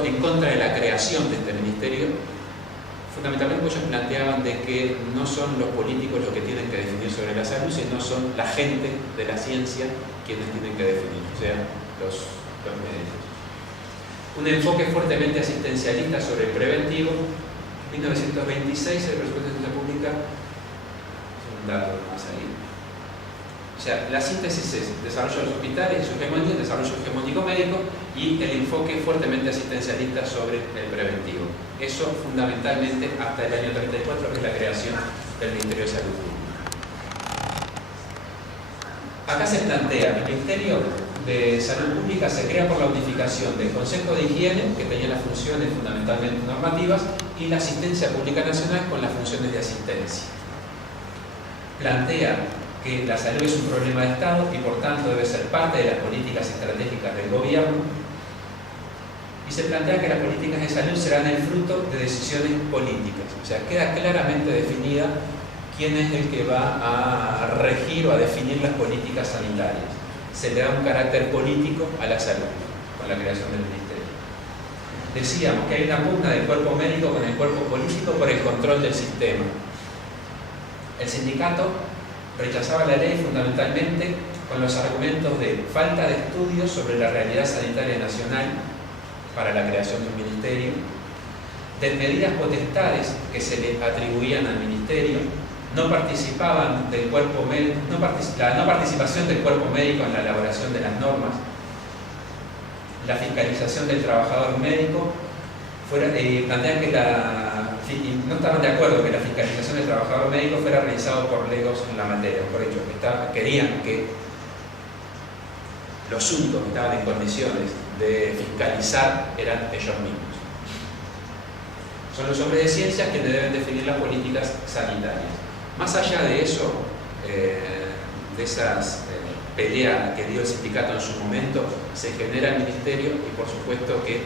en contra de la creación de este ministerio. Fundamentalmente ellos planteaban de que no son los políticos los que tienen que definir sobre la salud, sino son la gente de la ciencia quienes tienen que definir, o sea, los médicos. Un enfoque fuertemente asistencialista sobre el preventivo. 1926 el presupuesto de salud pública, es un dato más ahí. O sea, la síntesis es desarrollo de los hospitales, su hegemonía, el desarrollo hegemónico médico y el enfoque fuertemente asistencialista sobre el preventivo. Eso fundamentalmente hasta el año 34, que es la creación del Ministerio de Salud Pública. Acá se plantea, el Ministerio de Salud Pública se crea por la unificación del Consejo de Higiene, que tenía las funciones fundamentalmente normativas, y la Asistencia Pública Nacional con las funciones de asistencia. Plantea que la salud es un problema de Estado y por tanto debe ser parte de las políticas estratégicas del gobierno, y se plantea que las políticas de salud serán el fruto de decisiones políticas. O sea, queda claramente definida quién es el que va a regir o a definir las políticas sanitarias. Se le da un carácter político a la salud con la creación del ministerio. Decíamos que hay una pugna del cuerpo médico con el cuerpo político por el control del sistema. El sindicato rechazaba la ley fundamentalmente con los argumentos de falta de estudios sobre la realidad sanitaria nacional para la creación de un ministerio, de medidas potestades que se le atribuían al ministerio, no participaban del cuerpo médico, la no participación del cuerpo médico en la elaboración de las normas, la fiscalización del trabajador médico, plantean que no estaban de acuerdo que la fiscalización del trabajador médico fuera realizado por legos en la materia, por hecho, querían que los únicos que estaban en condiciones de fiscalizar eran ellos mismos. Son los hombres de ciencia quienes deben definir las políticas sanitarias. Más allá de eso, de esas peleas que dio el sindicato en su momento, se genera el ministerio y por supuesto que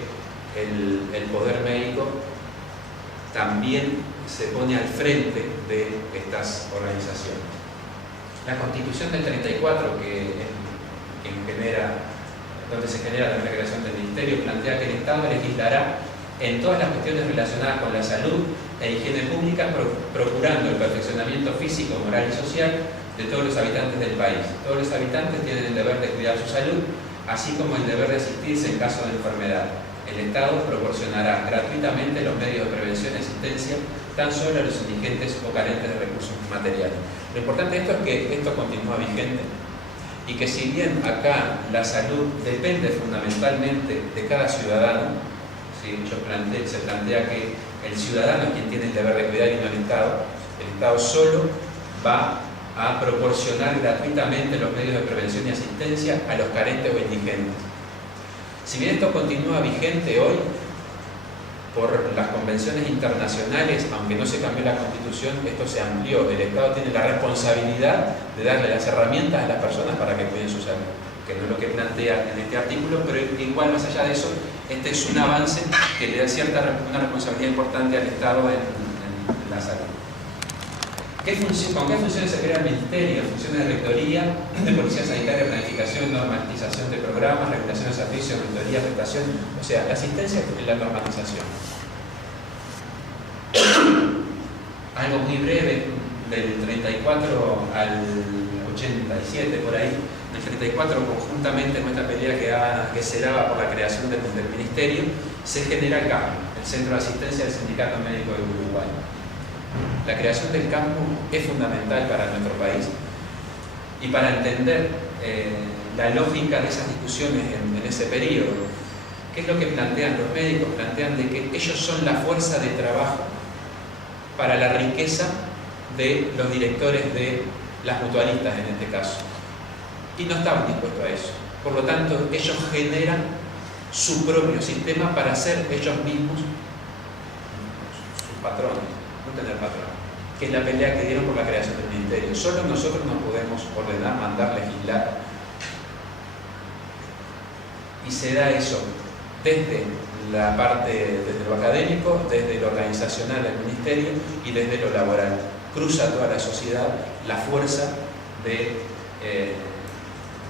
el poder médico también se pone al frente de estas organizaciones. La Constitución del 34, donde se genera la creación del ministerio, plantea que el Estado legislará en todas las cuestiones relacionadas con la salud e higiene pública, procurando el perfeccionamiento físico, moral y social de todos los habitantes del país. Todos los habitantes tienen el deber de cuidar su salud, así como el deber de asistirse en caso de enfermedad. El Estado proporcionará gratuitamente los medios de prevención y asistencia tan solo a los indigentes o carentes de recursos materiales. Lo importante de esto es que esto continúa vigente y que si bien acá la salud depende fundamentalmente de cada ciudadano, ¿sí? Se plantea que el ciudadano es quien tiene el deber de cuidar y no el Estado solo va a proporcionar gratuitamente los medios de prevención y asistencia a los carentes o indigentes. Si bien esto continúa vigente hoy, por las convenciones internacionales, aunque no se cambió la Constitución, esto se amplió. El Estado tiene la responsabilidad de darle las herramientas a las personas para que cuiden su salud, que no es lo que plantea en este artículo, pero igual más allá de eso, este es un avance que le da una responsabilidad importante al Estado en la salud. ¿Con qué funciones se crea el ministerio? Funciones de rectoría, de policía sanitaria, planificación, normatización de programas, regulación de servicios, auditoría, prestación, o sea, la asistencia y la normatización. Algo muy breve, del 34 al 87 por ahí. En el 34, conjuntamente con esta pelea que se daba por la creación del ministerio, se genera el CAMPU, el Centro de Asistencia del Sindicato Médico de Uruguay. La creación del campo es fundamental para nuestro país y para entender la lógica de esas discusiones en ese periodo. ¿Qué es lo que plantean los médicos? Plantean de que ellos son la fuerza de trabajo para la riqueza de los directores de las mutualistas en este caso. Y no estaban dispuestos a eso. Por lo tanto, ellos generan su propio sistema para ser ellos mismos sus patrones. No tener patrón, que es la pelea que dieron por la creación del ministerio. Solo nosotros no podemos ordenar, mandar, legislar. Y se da eso desde la parte, desde lo académico, desde lo organizacional del ministerio y desde lo laboral. Cruza toda la sociedad la fuerza de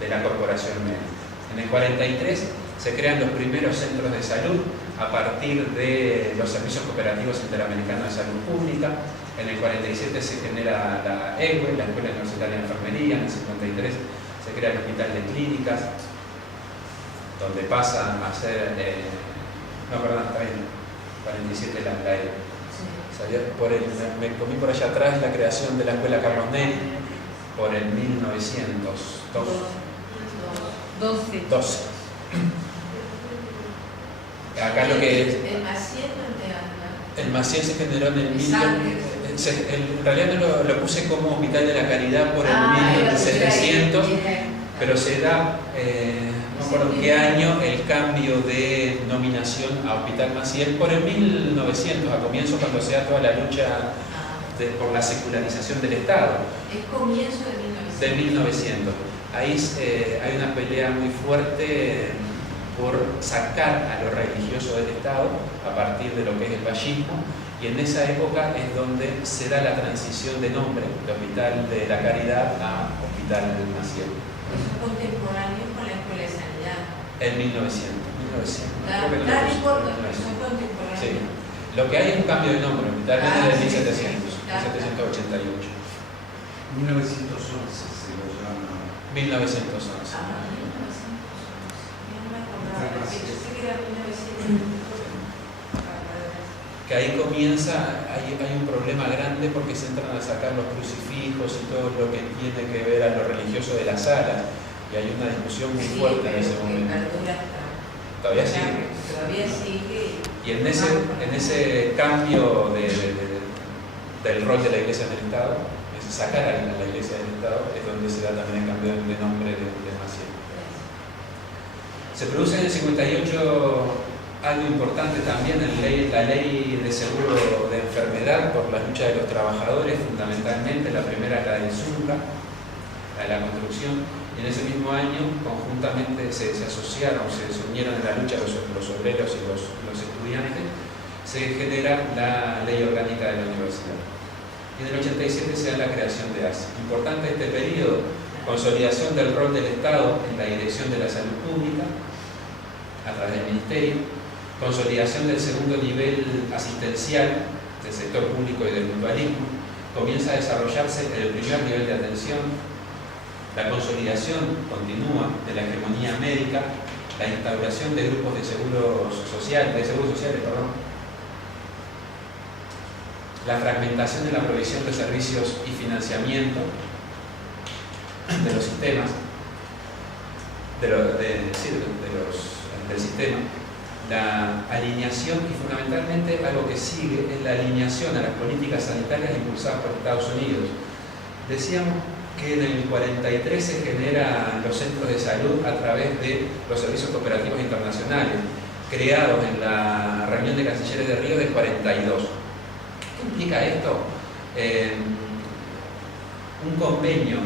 la corporación médica. En el 43 se crean los primeros centros de salud a partir de los servicios cooperativos interamericanos de salud pública. En el 47 se genera la EUE, la Escuela Universitaria de Enfermería. En el 53 se crea el Hospital de Clínicas, donde pasa a ser, está bien, 47 la EUE. Me comí por allá atrás la creación de la Escuela Carlos Neri por el 1912. Acá lo que es. El Maciel se generó en el en realidad no lo puse como Hospital de la Caridad por el 1700, pero se da acuerdo en qué año, el cambio de nominación a Hospital Maciel, por el 1900, a comienzo cuando se da toda la lucha por la secularización del Estado. Es comienzo de 1900. De 1900. Ahí hay una pelea muy fuerte por sacar a lo religioso del Estado a partir de lo que es el vallismo, y en esa época es donde se da la transición de nombre de Hospital de la Caridad a Hospital Maciel. Eso es contemporáneo con la Escuela de Sanidad. En 1900. Da importa, son contemporáneos. Sí. Lo que hay es un cambio de nombre, Hospital de 1700, sí. 1788. 1911 se lo llama. 1911. Que ahí comienza, hay un problema grande porque se entran a sacar los crucifijos y todo lo que tiene que ver a lo religioso de la sala, y hay una discusión muy fuerte en ese momento. Todavía sigue. Todavía sigue. Y en ese cambio del rol de la Iglesia en el Estado, es sacar a la Iglesia del Estado, es donde se da también el cambio de nombre de Maciel. Se produce en el 58 algo importante también, la ley de seguro de enfermedad por la lucha de los trabajadores, fundamentalmente. La primera es la del Zunca, la de la construcción, y en ese mismo año conjuntamente se asociaron, se unieron en la lucha los obreros y los estudiantes. Se genera la ley orgánica de la universidad. Y en el 87 se da la creación de ASI. Importante este periodo: consolidación del rol del Estado en la dirección de la salud pública a través del Ministerio, consolidación del segundo nivel asistencial del sector público y del mutualismo. Comienza a desarrollarse el primer nivel de atención. La consolidación continúa de la hegemonía médica, la instauración de grupos de seguros sociales, la fragmentación de la provisión de servicios y financiamiento de los sistemas, del sistema, la alineación, y fundamentalmente algo que sigue es la alineación a las políticas sanitarias impulsadas por Estados Unidos. Decíamos que en el 43 se generan los centros de salud a través de los servicios cooperativos internacionales, creados en la reunión de cancilleres de Río del 42. ¿Qué implica esto? Un convenio,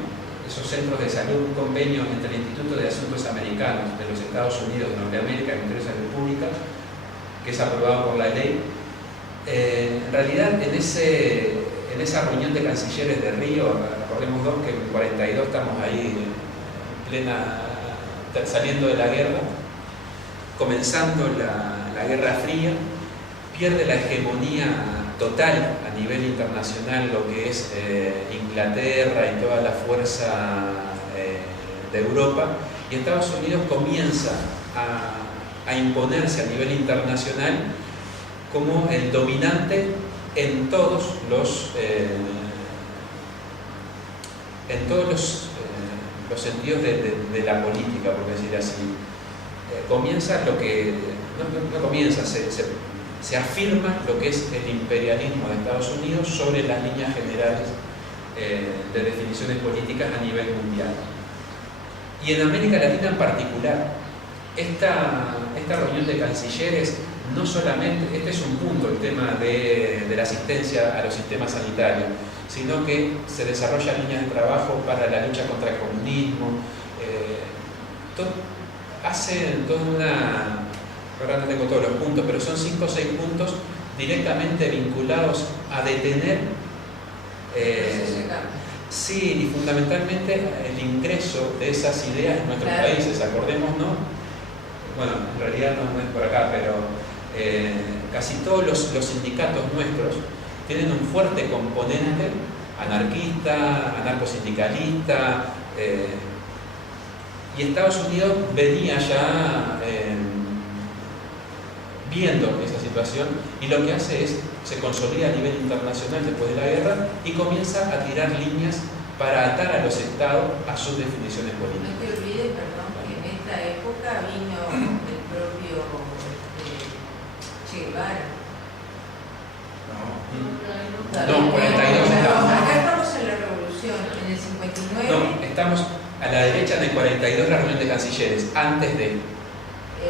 esos centros de salud, un convenio entre el Instituto de Asuntos Americanos de los Estados Unidos de Norteamérica y el Ministerio de Salud Pública, que es aprobado por la ley. En realidad, en esa reunión de cancilleres de Río, recordemos que en el 42 estamos ahí saliendo de la guerra, comenzando la Guerra Fría, pierde la hegemonía total a nivel internacional lo que es Inglaterra y toda la fuerza de Europa, y Estados Unidos comienza a imponerse a nivel internacional como el dominante en todos los sentidos de la política, por decir así. Comienza lo que no comienza, se afirma lo que es el imperialismo de Estados Unidos sobre las líneas generales de definiciones políticas a nivel mundial. Y en América Latina en particular, esta reunión de cancilleres, no solamente, este es un punto, el tema de la asistencia a los sistemas sanitarios, sino que se desarrollan líneas de trabajo para la lucha contra el comunismo. Hacen toda una... Ahora no tengo todos los puntos, pero son 5 o 6 puntos directamente vinculados a detener sí, y fundamentalmente el ingreso de esas ideas en nuestros países. Acordémonos, bueno, en realidad no es por acá, pero casi todos los sindicatos nuestros tienen un fuerte componente anarquista, anarcosindicalista, y Estados Unidos venía ya viendo esa situación, y lo que hace es, se consolida a nivel internacional después de la guerra y comienza a tirar líneas para atar a los estados a sus definiciones políticas. No te olvides, perdón, que en esta época vino el propio Che Guevara. No, 42 estamos. Acá estamos en la revolución, en el 59. No, estamos A la derecha en el 42 la reunión de cancilleres, antes de...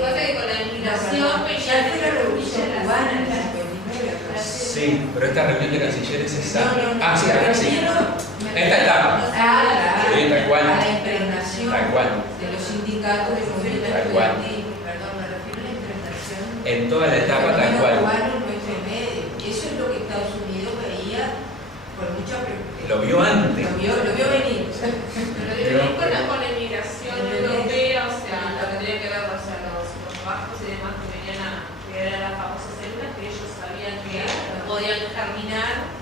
Pasa que con la inmigración ya fue la revolución cubana en el 59. Sí, pero esta reunión de cancilleres es... No, sí, acá sí. Esta etapa. Sí, tal cual. A la impregnación Tal cual. de los sindicatos del movimiento Tal cual. estudiantil. Perdón, me refiero a la impregnación. En toda la etapa tal El cual. cubano en nuestro medio. Y eso es lo que Estados Unidos veía con mucha preocupación. Lo vio antes. Lo vio venir. Pero digo, con la inmigración europea, o sea, lo que tenía que ver, o sea, los vascos y demás que venían a crear las famosas células que ellos sabían que podían germinar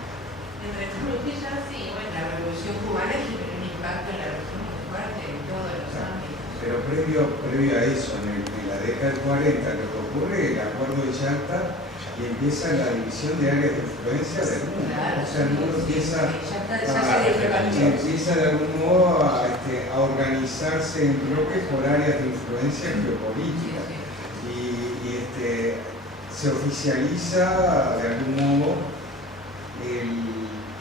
entre comillas, sí, bueno. La revolución cubana generó un impacto en la región muy fuerte en todos los ámbitos. Pero previo a eso, en la década del 40, lo que ocurre es el acuerdo de Yalta y empieza la división de áreas de influencia del mundo. Claro, O sea, el mundo empieza empieza de algún modo a organizarse en bloques por áreas de influencia geopolítica. Se oficializa de algún modo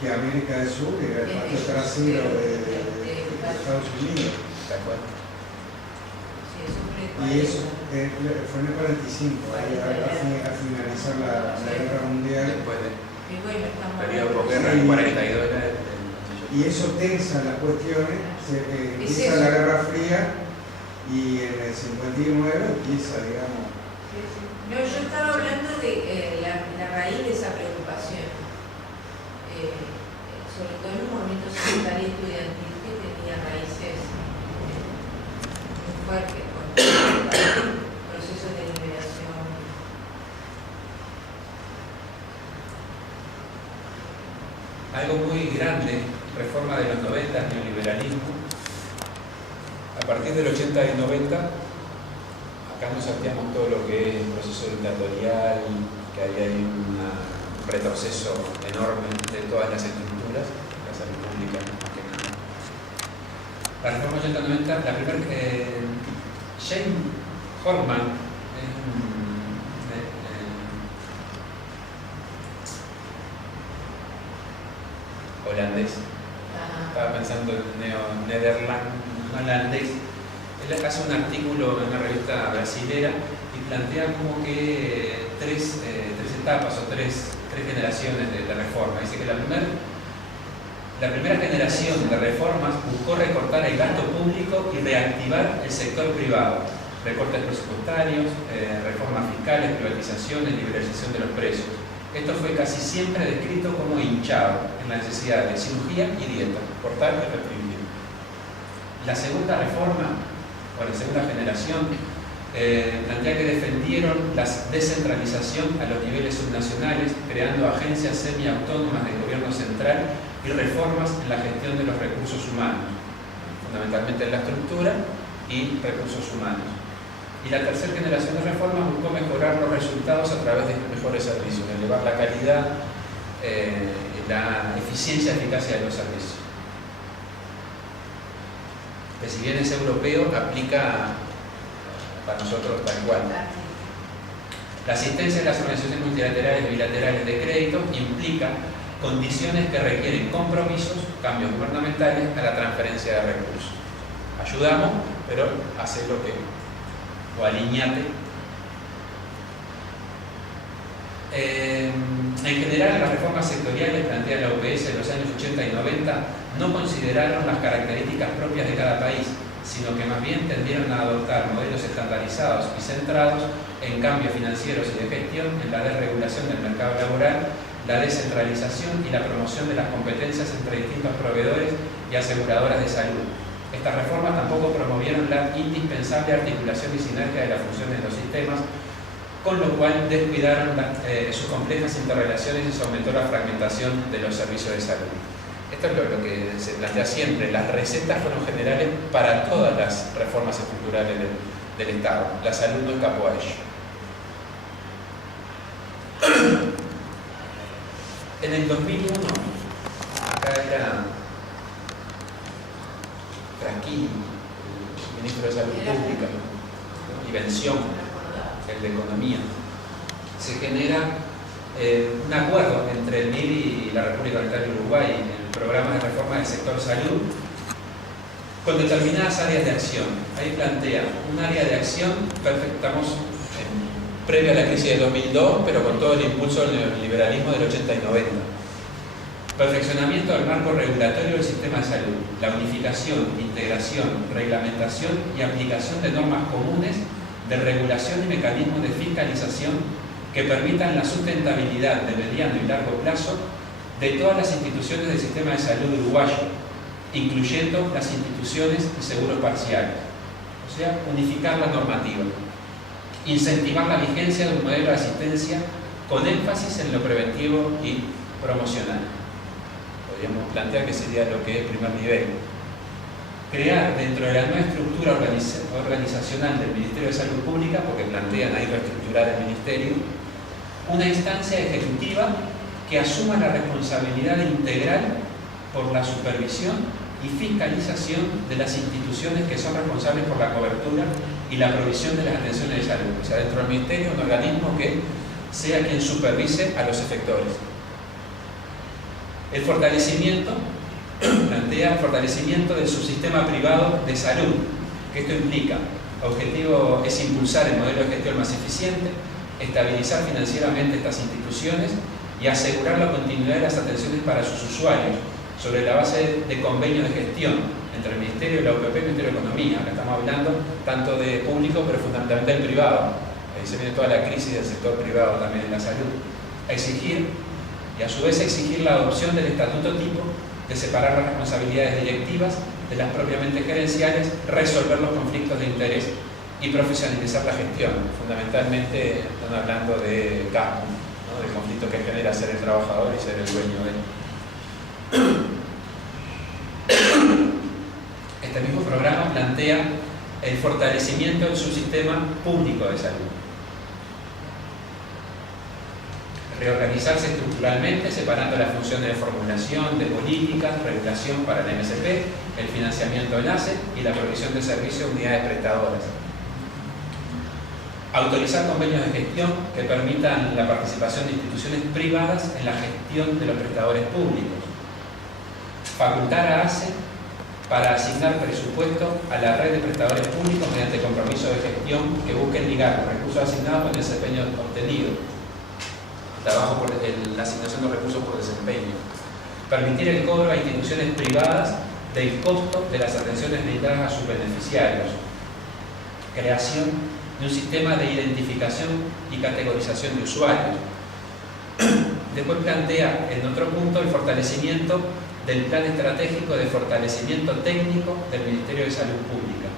que América del Sur era el patio trasero de Estados Unidos. Y eso fue en el 45, al finalizar la guerra mundial. Después de periodo periodo posguerra, el 42 y eso tensa las cuestiones, empieza la Guerra Fría y en el 59 empieza, digamos. No, yo estaba hablando de la raíz de esa preocupación, sobre todo en un movimiento social y estudiantil que tenía raíces muy fuertes con procesos de liberación. algo muy grande, reforma de los 90, neoliberalismo. A partir del 80 y 90, acá nos salteamos todo lo que es el proceso dictatorial, que había ahí un retroceso enorme de todas las estructuras, la salud pública más que nada. La reforma 80-90, la primera, Jane Horman, holandés, estaba pensando en neerlandés. Él hace un artículo en una revista brasilera y plantea como que tres etapas o tres generaciones de reforma. Dice que la primera generación de reformas buscó recortar el gasto público y reactivar el sector privado. Recortes presupuestarios, reformas fiscales, privatizaciones, liberalización de los precios. Esto fue casi siempre descrito como hinchado en la necesidad de cirugía y dieta, cortar y restringir. La segunda reforma, o la segunda generación, plantea que defendieron la descentralización a los niveles subnacionales, creando agencias semiautónomas del gobierno central y reformas en la gestión de los recursos humanos, fundamentalmente en la estructura y recursos humanos. Y la tercera generación de reformas buscó mejorar los resultados a través de mejores servicios, elevar la calidad, la eficiencia y eficacia de los servicios. Que si bien es europeo, aplica para nosotros tal cual. La asistencia de las organizaciones multilaterales y bilaterales de crédito implica condiciones que requieren compromisos, cambios gubernamentales a la transferencia de recursos. Ayudamos, pero hace lo que o alineate. En general, las reformas sectoriales planteadas en la OPS en los años 80 y 90 no consideraron las características propias de cada país, sino que más bien tendieron a adoptar modelos estandarizados y centrados en cambios financieros y de gestión, en la desregulación del mercado laboral, la descentralización y la promoción de las competencias entre distintos proveedores y aseguradoras de salud. Estas reformas tampoco promovieron la indispensable articulación y sinergia de las funciones de los sistemas, con lo cual descuidaron sus complejas interrelaciones y se aumentó la fragmentación de los servicios de salud. Esto es lo que se plantea siempre. Las recetas fueron generales para todas las reformas estructurales del Estado. La salud no escapó a ello. En el 2001, acá era Tranquillo, el ministro de Salud Pública, y Bención, el de Economía. Se genera un acuerdo entre el MIR y la República Oriental de Uruguay en el programa de reforma del sector salud, con determinadas áreas de acción. Ahí plantea un área de acción, estamos previo a la crisis de 2002, pero con todo el impulso del neoliberalismo del 80 y 90. Perfeccionamiento del marco regulatorio del sistema de salud, la unificación, integración, reglamentación y aplicación de normas comunes de regulación y mecanismos de fiscalización que permitan la sustentabilidad de mediano y largo plazo de todas las instituciones del sistema de salud uruguayo, incluyendo las instituciones y seguros parciales. O sea, unificar la normativa. Incentivar la vigencia de un modelo de asistencia con énfasis en lo preventivo y promocional. Podríamos plantear que sería lo que es primer nivel. Crear dentro de la nueva estructura organizacional del Ministerio de Salud Pública, porque plantean ahí reestructurar el Ministerio, una instancia ejecutiva que asuma la responsabilidad integral por la supervisión y fiscalización de las instituciones que son responsables por la cobertura y la provisión de las atenciones de salud. O sea, dentro del Ministerio, un organismo que sea quien supervise a los efectores. El fortalecimiento, plantea el fortalecimiento del subsistema privado de salud, que esto implica, objetivo es impulsar el modelo de gestión más eficiente, estabilizar financieramente estas instituciones y asegurar la continuidad de las atenciones para sus usuarios, sobre la base de convenios de gestión entre el Ministerio y la UPP y el Ministerio de Economía. Acá estamos hablando tanto de público, pero fundamentalmente del privado. Ahí se viene toda la crisis del sector privado también en la salud. Exigir, y a su vez exigir la adopción del estatuto tipo, de separar las responsabilidades directivas de las propiamente gerenciales, resolver los conflictos de interés y profesionalizar la gestión. Fundamentalmente están hablando de CAPU, ¿no? De conflicto que genera ser el trabajador y ser el dueño de él. Este mismo programa plantea el fortalecimiento del subsistema público de salud. Reorganizarse estructuralmente, separando las funciones de formulación, de políticas, regulación para el MSP, el financiamiento del ACE y la provisión de servicios a unidades prestadoras. Autorizar convenios de gestión que permitan la participación de instituciones privadas en la gestión de los prestadores públicos. Facultar a ACE para asignar presupuesto a la red de prestadores públicos mediante compromisos de gestión que busquen ligar los recursos asignados con el desempeño obtenido. Trabajo por la asignación de recursos por desempeño. Permitir el cobro a instituciones privadas del costo de las atenciones brindadas a sus beneficiarios. Creación de un sistema de identificación y categorización de usuarios. Después plantea en otro punto el fortalecimiento del Plan Estratégico de Fortalecimiento Técnico del Ministerio de Salud Pública.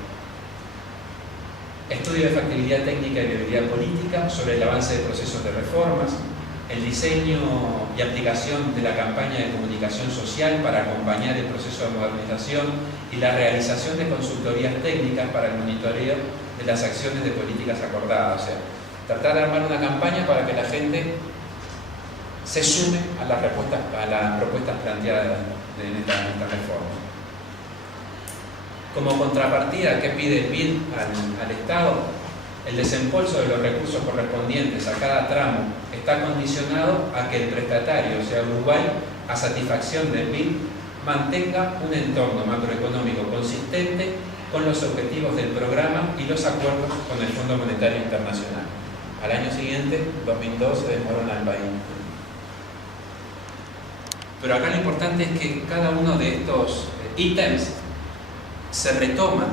Estudio de factibilidad técnica y viabilidad política sobre el avance de procesos de reformas, el diseño y aplicación de la campaña de comunicación social para acompañar el proceso de modernización y la realización de consultorías técnicas para el monitoreo de las acciones de políticas acordadas. O sea, tratar de armar una campaña para que la gente se sume a las propuestas planteadas en esta reforma. Como contrapartida, ¿qué pide el BID al Estado? El desembolso de los recursos correspondientes a cada tramo está condicionado a que el prestatario, o sea Uruguay, a satisfacción del BID, mantenga un entorno macroeconómico consistente con los objetivos del programa y los acuerdos con el Fondo Monetario Internacional. Al año siguiente, 2002, se desmorona el país. Pero acá lo importante es que cada uno de estos ítems se retoman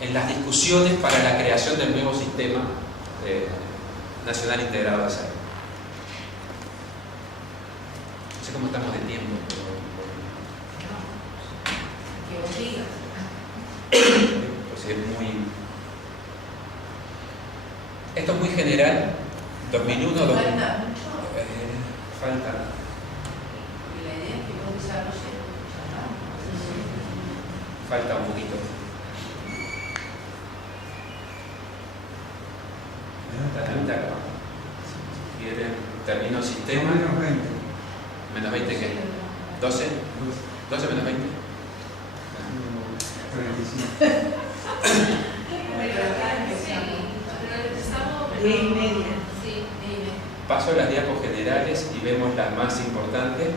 en las discusiones para la creación del nuevo sistema nacional integrado de salud. No sé cómo estamos de tiempo, Que vos digas. pues es muy... Esto es muy general. 2001, Falta 2000. mucho. Falta. Y la idea es que vos desarrolles. Falta un poquito. Está la mitad acá. Si quieren, termino el sistema. Menos 20. Menos 20, ¿qué? 12. 12 menos 20. 45. Pero acá sí, pero estamos... 10:30. Sí, Dime. Paso a las diapos generales y vemos las más importantes.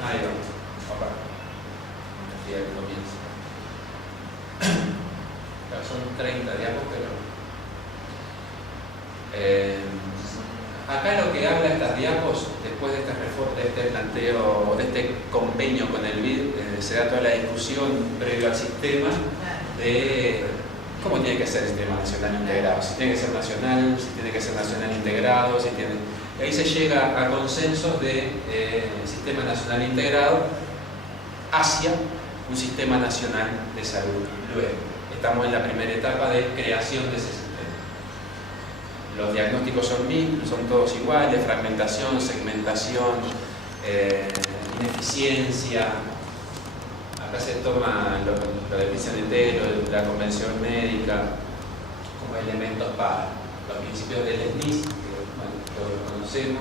Ahí vamos. Opa. Aquí al comienzo. Claro, son 30 diapos, pero... acá lo que habla estas diapos, después de esta reforma, de este planteo, de este convenio con el BID, se da toda la discusión previo al sistema de cómo tiene que ser el sistema nacional integrado, si tiene que ser nacional, si tiene que ser nacional integrado, si tiene... Y ahí se llega a consensos de sistema nacional integrado hacia un sistema nacional de salud. Luego, estamos en la primera etapa de creación de ese sistema. Los diagnósticos son todos iguales: fragmentación, segmentación, ineficiencia. Acá se toma lo de PCNT, lo de la convención médica, como elementos para los principios del SNIS, que bueno, todos los conocemos.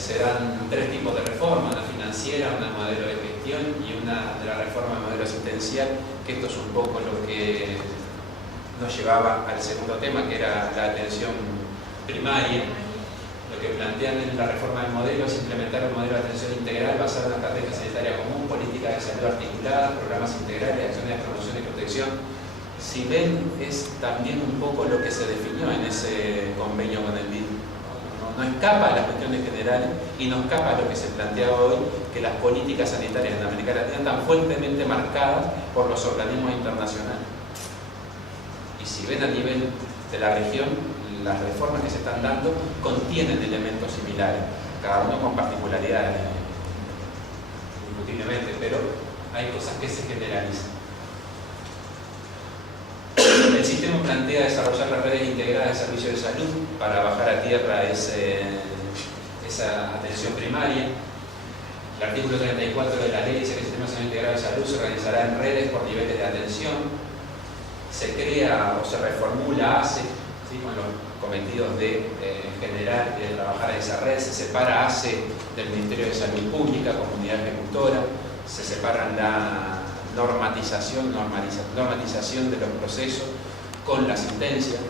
Se dan 3 tipos de reforma: una financiera, una modelo de gestión y una de la reforma de modelo asistencial, que esto es un poco lo que nos llevaba al segundo tema, que era la atención primaria. Lo que plantean en la reforma del modelo es implementar un modelo de atención integral basado en una estrategia sanitaria común, política de salud articulada, programas integrales, acciones de promoción y protección. Si ven, es también un poco lo que se definió en ese convenio con el BID. No escapa a las cuestiones generales y no escapa a lo que se plantea hoy, que las políticas sanitarias en América Latina están fuertemente marcadas por los organismos internacionales. Y si ven a nivel de la región, las reformas que se están dando contienen elementos similares, cada uno con particularidades, indiscutiblemente, pero hay cosas que se generalizan. El sistema plantea desarrollar las redes integradas de servicios de salud para bajar a tierra esa atención primaria. El artículo 34 de la ley dice que el Sistema Nacional Integrado de Salud se organizará en redes por niveles de atención. Se crea o se reformula ACE, ¿sí?, con los cometidos de generar y de trabajar en esa red. Se separa ACE del Ministerio de Salud Pública, comunidad ejecutora. Se separan la normatización de los procesos con la asistencia,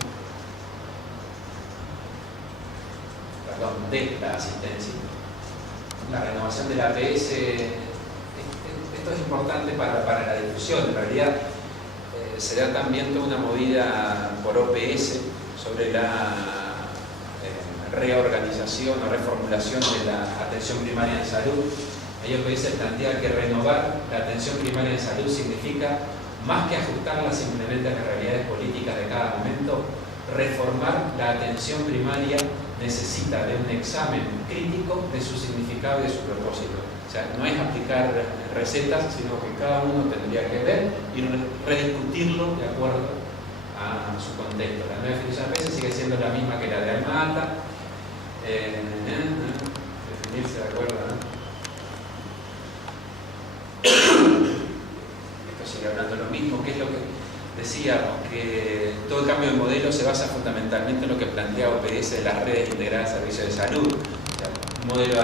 de la asistencia. La renovación de la APS, esto es importante para la discusión. En realidad se da también toda una movida por OPS sobre la reorganización o reformulación de la atención primaria en salud. Ahí OPS plantea que renovar la atención primaria en salud significa, más que ajustarla simplemente a las realidades políticas de cada momento, reformar la atención primaria necesita de un examen crítico de su significado y de su propósito. O sea, no es aplicar recetas, sino que cada uno tendría que ver y rediscutirlo de acuerdo a su contexto. La nueva definición de APS sigue siendo la misma que la de Almata. Definirse de acuerdo, ¿no? Esto sigue hablando lo mismo, que es lo que decíamos, que todo el cambio de modelo se basa fundamentalmente en lo que plantea OPS de las redes integradas de servicios de salud. O sea, un modelo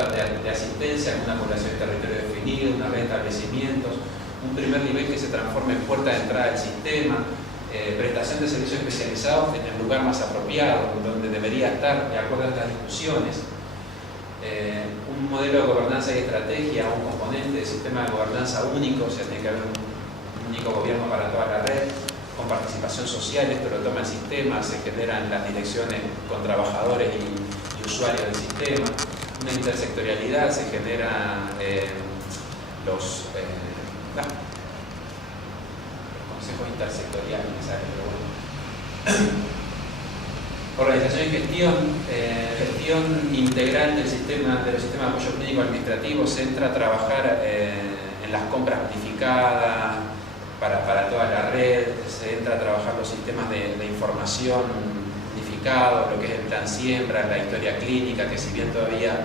de asistencia con una población de territorio definido, una red de establecimientos, un primer nivel que se transforma en puerta de entrada del sistema, prestación de servicios especializados en el lugar más apropiado, donde debería estar, de acuerdo a estas discusiones. Un modelo de gobernanza y estrategia, un componente de sistema de gobernanza único, o sea, tiene que haber un único gobierno para toda la red, con participación social. Esto lo toma el sistema, se generan las direcciones con trabajadores y usuarios del sistema. Una intersectorialidad, se generan los consejos intersectoriales, ¿sabes? Pero bueno. Organización y gestión integral del sistema, de los sistemas de apoyo clínico administrativo. Se entra a trabajar en las compras unificadas para toda la red. Se entra a trabajar los sistemas de información unificados, lo que es el plan siembra, la historia clínica, que si bien todavía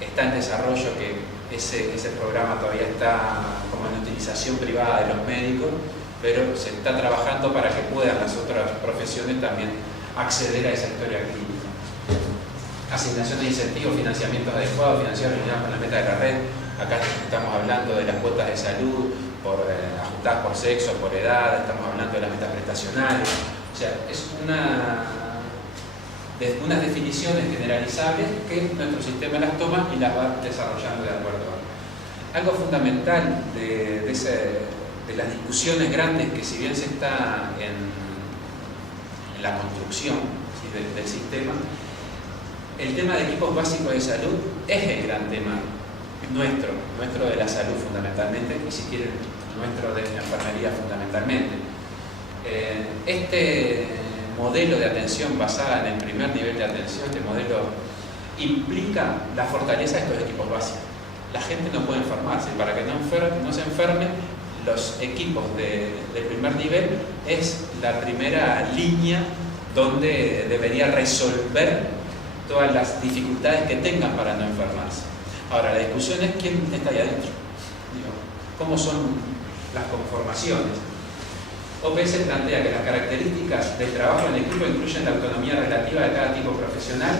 está en desarrollo, que ese programa todavía está como en utilización privada de los médicos, pero se está trabajando para que puedan las otras profesiones también acceder a esa historia clínica. Asignación de incentivos, financiamientos adecuados, financiados alineados con la meta de la red. Acá estamos hablando de las cuotas de salud ajustadas por sexo, por edad, estamos hablando de las metas prestacionales. O sea, es unas definiciones generalizables que nuestro sistema las toma y las va desarrollando de acuerdo a. Algo fundamental de las discusiones grandes que, si bien se está en la construcción, ¿sí?, del sistema, el tema de equipos básicos de salud es el gran tema nuestro de la salud fundamentalmente, y si quieren nuestro de la enfermería fundamentalmente. Este modelo de atención basada en el primer nivel de atención, este modelo implica la fortaleza de estos equipos básicos. La gente no puede enfermarse, para que no se enfermen, los equipos de primer nivel es la primera línea donde debería resolver todas las dificultades que tengan para no enfermarse. Ahora, la discusión es quién está ahí adentro. ¿Cómo son las conformaciones? OPS plantea que las características del trabajo en equipo incluyen la autonomía relativa de cada tipo profesional,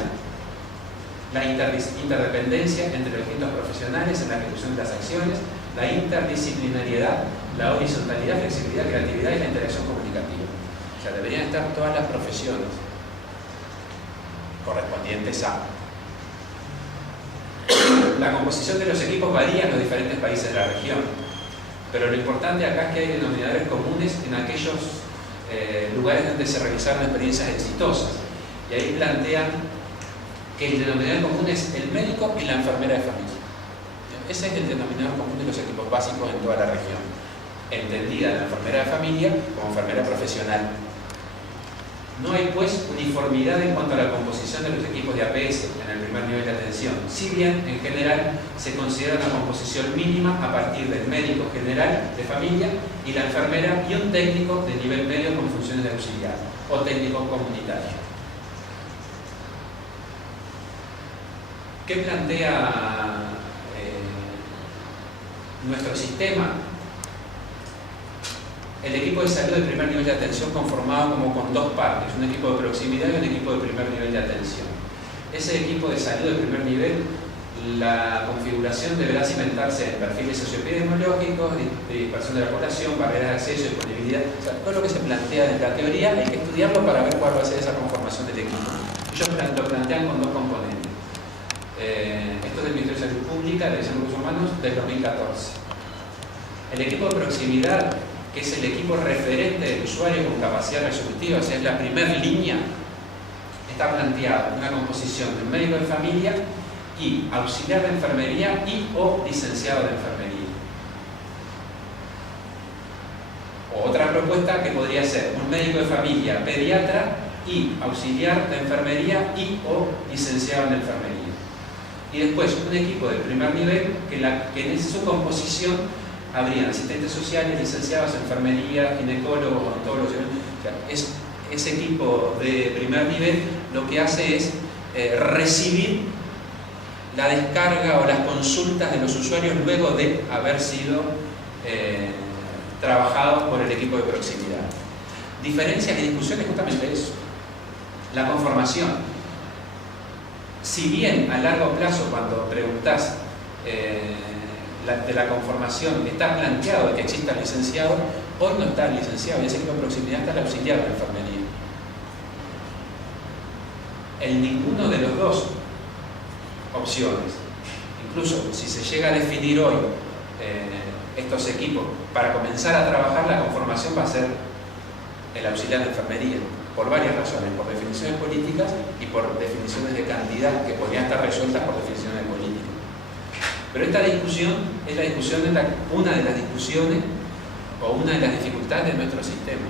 la interdependencia entre los distintos profesionales en la ejecución de las acciones, la interdisciplinariedad, la horizontalidad, flexibilidad, creatividad y la interacción comunicativa. O sea, deberían estar todas las profesiones correspondientes a. La composición de los equipos varía en los diferentes países de la región, pero lo importante acá es que hay denominadores comunes en aquellos lugares donde se realizaron experiencias exitosas. Y ahí plantean que el denominador común es el médico y la enfermera de familia. Ese es el denominador común de los equipos básicos en toda la región. Entendida la enfermera de familia como enfermera profesional. No hay, pues, uniformidad en cuanto a la composición de los equipos de APS en el primer nivel de atención, si bien, en general, se considera una composición mínima a partir del médico general de familia y la enfermera y un técnico de nivel medio con funciones de auxiliar o técnico comunitario. ¿Qué plantea nuestro sistema? El equipo de salud de primer nivel de atención conformado como con dos partes, un equipo de proximidad y un equipo de primer nivel de atención. Ese equipo de salud de primer nivel, la configuración deberá cimentarse en perfiles socioepidemiológicos, de dispersión de la población, barreras de acceso, disponibilidad. O sea, todo lo que se plantea en la teoría hay que estudiarlo para ver cuál va a ser esa conformación del equipo. Ellos lo plantean con dos componentes. Esto es del Ministerio de Salud Pública, de Dirección de Recursos Humanos, del 2014. El equipo de proximidad, que es el equipo referente del usuario con capacidad resolutiva, o sea, es la primera línea, está planteado una composición de un médico de familia y auxiliar de enfermería y o licenciado de enfermería. O otra propuesta que podría ser un médico de familia, pediatra y auxiliar de enfermería y o licenciado en enfermería. Y después un equipo de primer nivel que en su composición habrían asistentes sociales, licenciados en enfermería, ginecólogos, odontólogos. O sea, ese equipo de primer nivel lo que hace es recibir la descarga o las consultas de los usuarios luego de haber sido trabajados por el equipo de proximidad. Diferencias y discusiones justamente eso. La conformación. Si bien a largo plazo, cuando preguntás de la conformación, está planteado de que exista el licenciado, hoy no está el licenciado, y ese equipo de proximidad está el auxiliar de enfermería. En ninguno de los dos opciones. Incluso si se llega a definir hoy estos equipos, para comenzar a trabajar, la conformación va a ser el auxiliar de enfermería, por varias razones, por definiciones políticas y por definiciones de cantidad que podrían estar resueltas por definiciones políticas. Pero esta discusión es la discusión una de las discusiones o una de las dificultades de nuestro sistema.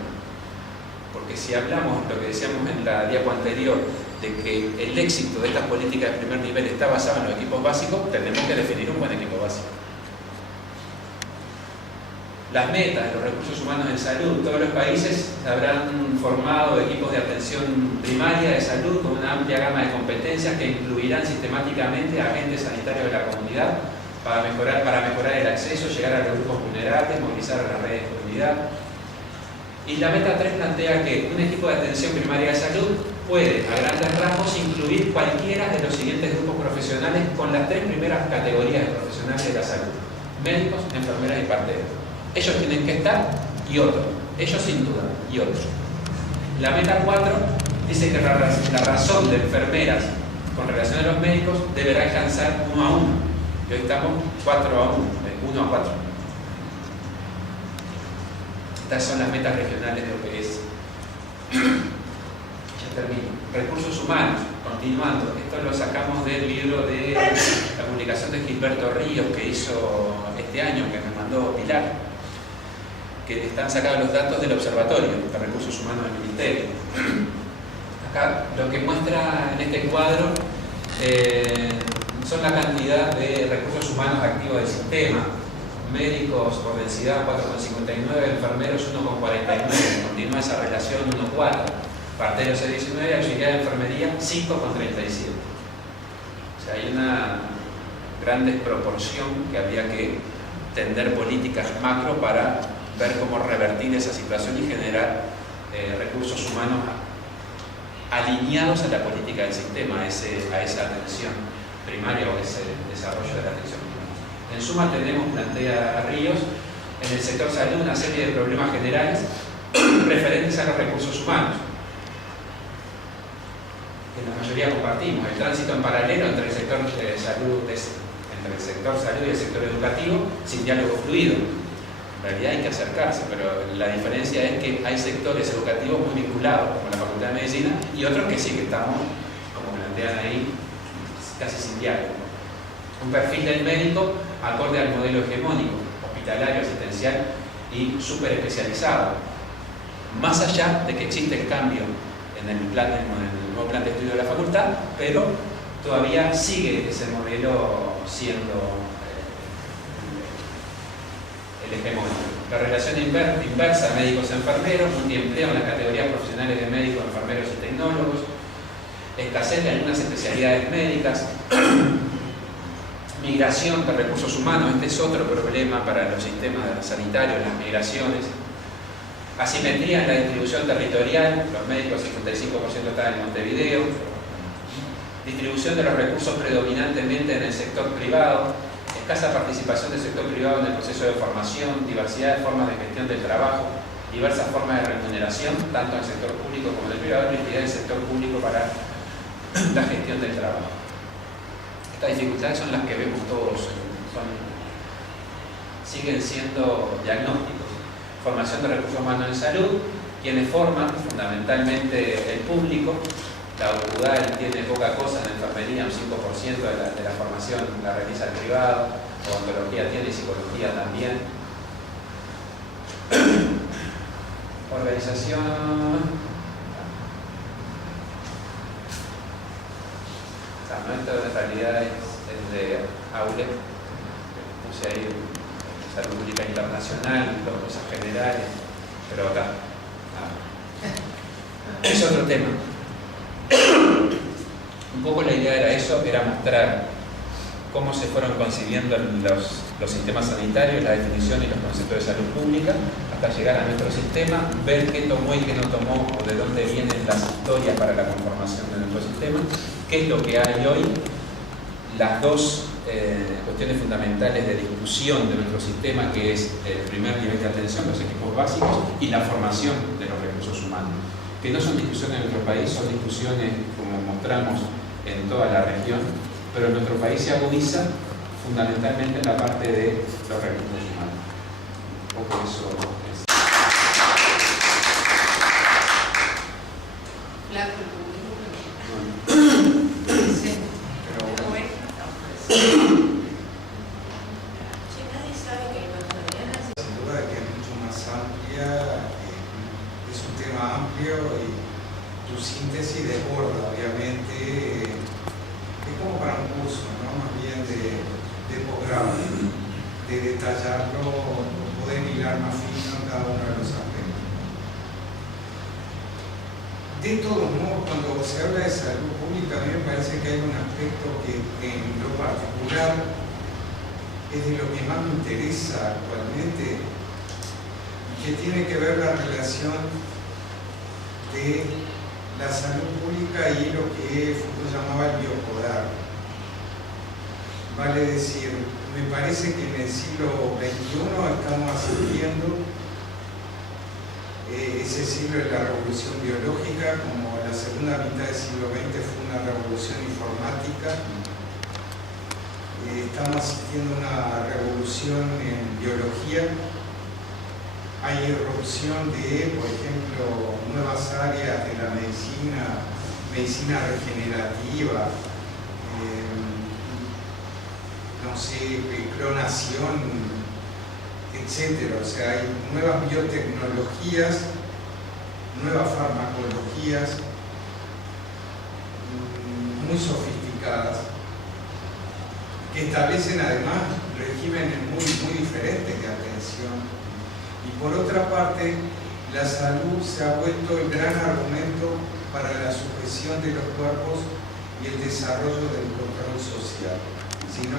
Porque si hablamos, lo que decíamos en la diapo anterior, de que el éxito de estas políticas de primer nivel está basado en los equipos básicos, tenemos que definir un buen equipo básico. Las metas de los recursos humanos en salud, todos los países habrán formado equipos de atención primaria de salud con una amplia gama de competencias que incluirán sistemáticamente a agentes sanitarios de la comunidad para mejorar el acceso, llegar a los grupos vulnerables, movilizar a las redes de comunidad. Y la meta 3 plantea que un equipo de atención primaria de salud puede, a grandes rasgos, incluir cualquiera de los siguientes grupos profesionales con las 3 primeras categorías de profesionales de la salud: médicos, enfermeras y parteros. Ellos tienen que estar y otros. Ellos sin duda y otros. La meta 4 dice que la razón de enfermeras con relación a los médicos deberá alcanzar 1 a 1. Y hoy estamos 4 a 1, 1 a 4. Estas son las metas regionales de OPS. Ya termino. Recursos humanos, continuando. Esto lo sacamos del libro de la publicación de Gilberto Ríos que hizo este año, que me mandó Pilar, que están sacados los datos del Observatorio de Recursos Humanos del Ministerio. Acá lo que muestra en este cuadro son la cantidad de recursos humanos activos del sistema. Médicos por densidad 4,59, enfermeros 1,49, continúa esa relación 1,4, parteros 6,19, auxiliar de enfermería 5,37. O sea, hay una gran desproporción que habría que tender políticas macro para ver cómo revertir esa situación y generar recursos humanos alineados a la política del sistema, a esa atención primaria o ese desarrollo de la atención primaria. En suma, plantea Ríos, en el sector salud una serie de problemas generales referentes a los recursos humanos, que la mayoría compartimos. El tránsito en paralelo entre el sector salud y el sector educativo sin diálogo fluido. En realidad hay que acercarse, pero la diferencia es que hay sectores educativos muy vinculados, como la Facultad de Medicina, y otros que sí que estamos, como plantean ahí, casi sin diálogo. Un perfil del médico acorde al modelo hegemónico, hospitalario, asistencial y súper especializado. Más allá de que existe el cambio en el nuevo plan de estudio de la facultad, pero todavía sigue ese modelo siendo el hegemónico. La relación inversa médicos-enfermeros, multiempleo en las categorías profesionales de médicos, enfermeros y tecnólogos, escasez de algunas especialidades médicas, migración de recursos humanos, este es otro problema para los sistemas sanitarios, las migraciones, asimetría en la distribución territorial, los médicos 55% están en Montevideo, distribución de los recursos predominantemente en el sector privado, escasa participación del sector privado en el proceso de formación, diversidad de formas de gestión del trabajo, diversas formas de remuneración, tanto en el sector público como en el privado, prioridad del sector público para la gestión del trabajo. Estas dificultades son las que vemos todos, siguen siendo diagnósticos. Formación de recursos humanos en salud, quienes forman fundamentalmente el público. La UDAL tiene poca cosa en enfermería, un 5% de la formación la realiza el privado, odontología tiene y psicología también. Organización. Esto en realidad es de AULE, puse ahí salud pública internacional, las cosas generales, pero acá es otro tema. Un poco la idea era eso, era mostrar cómo se fueron concibiendo los sistemas sanitarios, la definición y los conceptos de salud pública, hasta llegar a nuestro sistema, ver qué tomó y qué no tomó, o de dónde vienen las historias para la conformación de nuestro sistema, qué es lo que hay hoy, las dos cuestiones fundamentales de discusión de nuestro sistema, que es el primer nivel de atención, los equipos básicos, y la formación de los recursos humanos, que no son discusiones en nuestro país, son discusiones, como mostramos, en toda la región, pero en nuestro país se agudiza fundamentalmente en la parte de los recursos humanos. Un poco eso es. Nadie sabe que Sin duda que es mucho más amplia, es un tema amplio y tu síntesis desborda, obviamente, es como para un curso, ¿no? Más bien de posgrado, de detallarlo, poder hilar más fino en cada uno de los aspectos. De todos modos, cuando se habla de salud pública, a mí me parece que hay un aspecto que en lo particular es de lo que más me interesa actualmente, que tiene que ver la relación de la salud pública y lo que Foucault llamaba el biopodar. Vale decir, me parece que en el siglo XXI estamos asistiendo ese siglo de la revolución biológica, como la Segunda segunda mitad del siglo XX fue una revolución informática. Estamos asistiendo a una revolución en biología. Hay irrupción de, por ejemplo, nuevas áreas de la medicina regenerativa, no sé, clonación, etc. O sea, hay nuevas biotecnologías, nuevas farmacologías muy sofisticadas, que establecen además regímenes muy diferentes de atención. Y por otra parte, la salud se ha vuelto el gran argumento para la sujeción de los cuerpos y el desarrollo del control social. Si no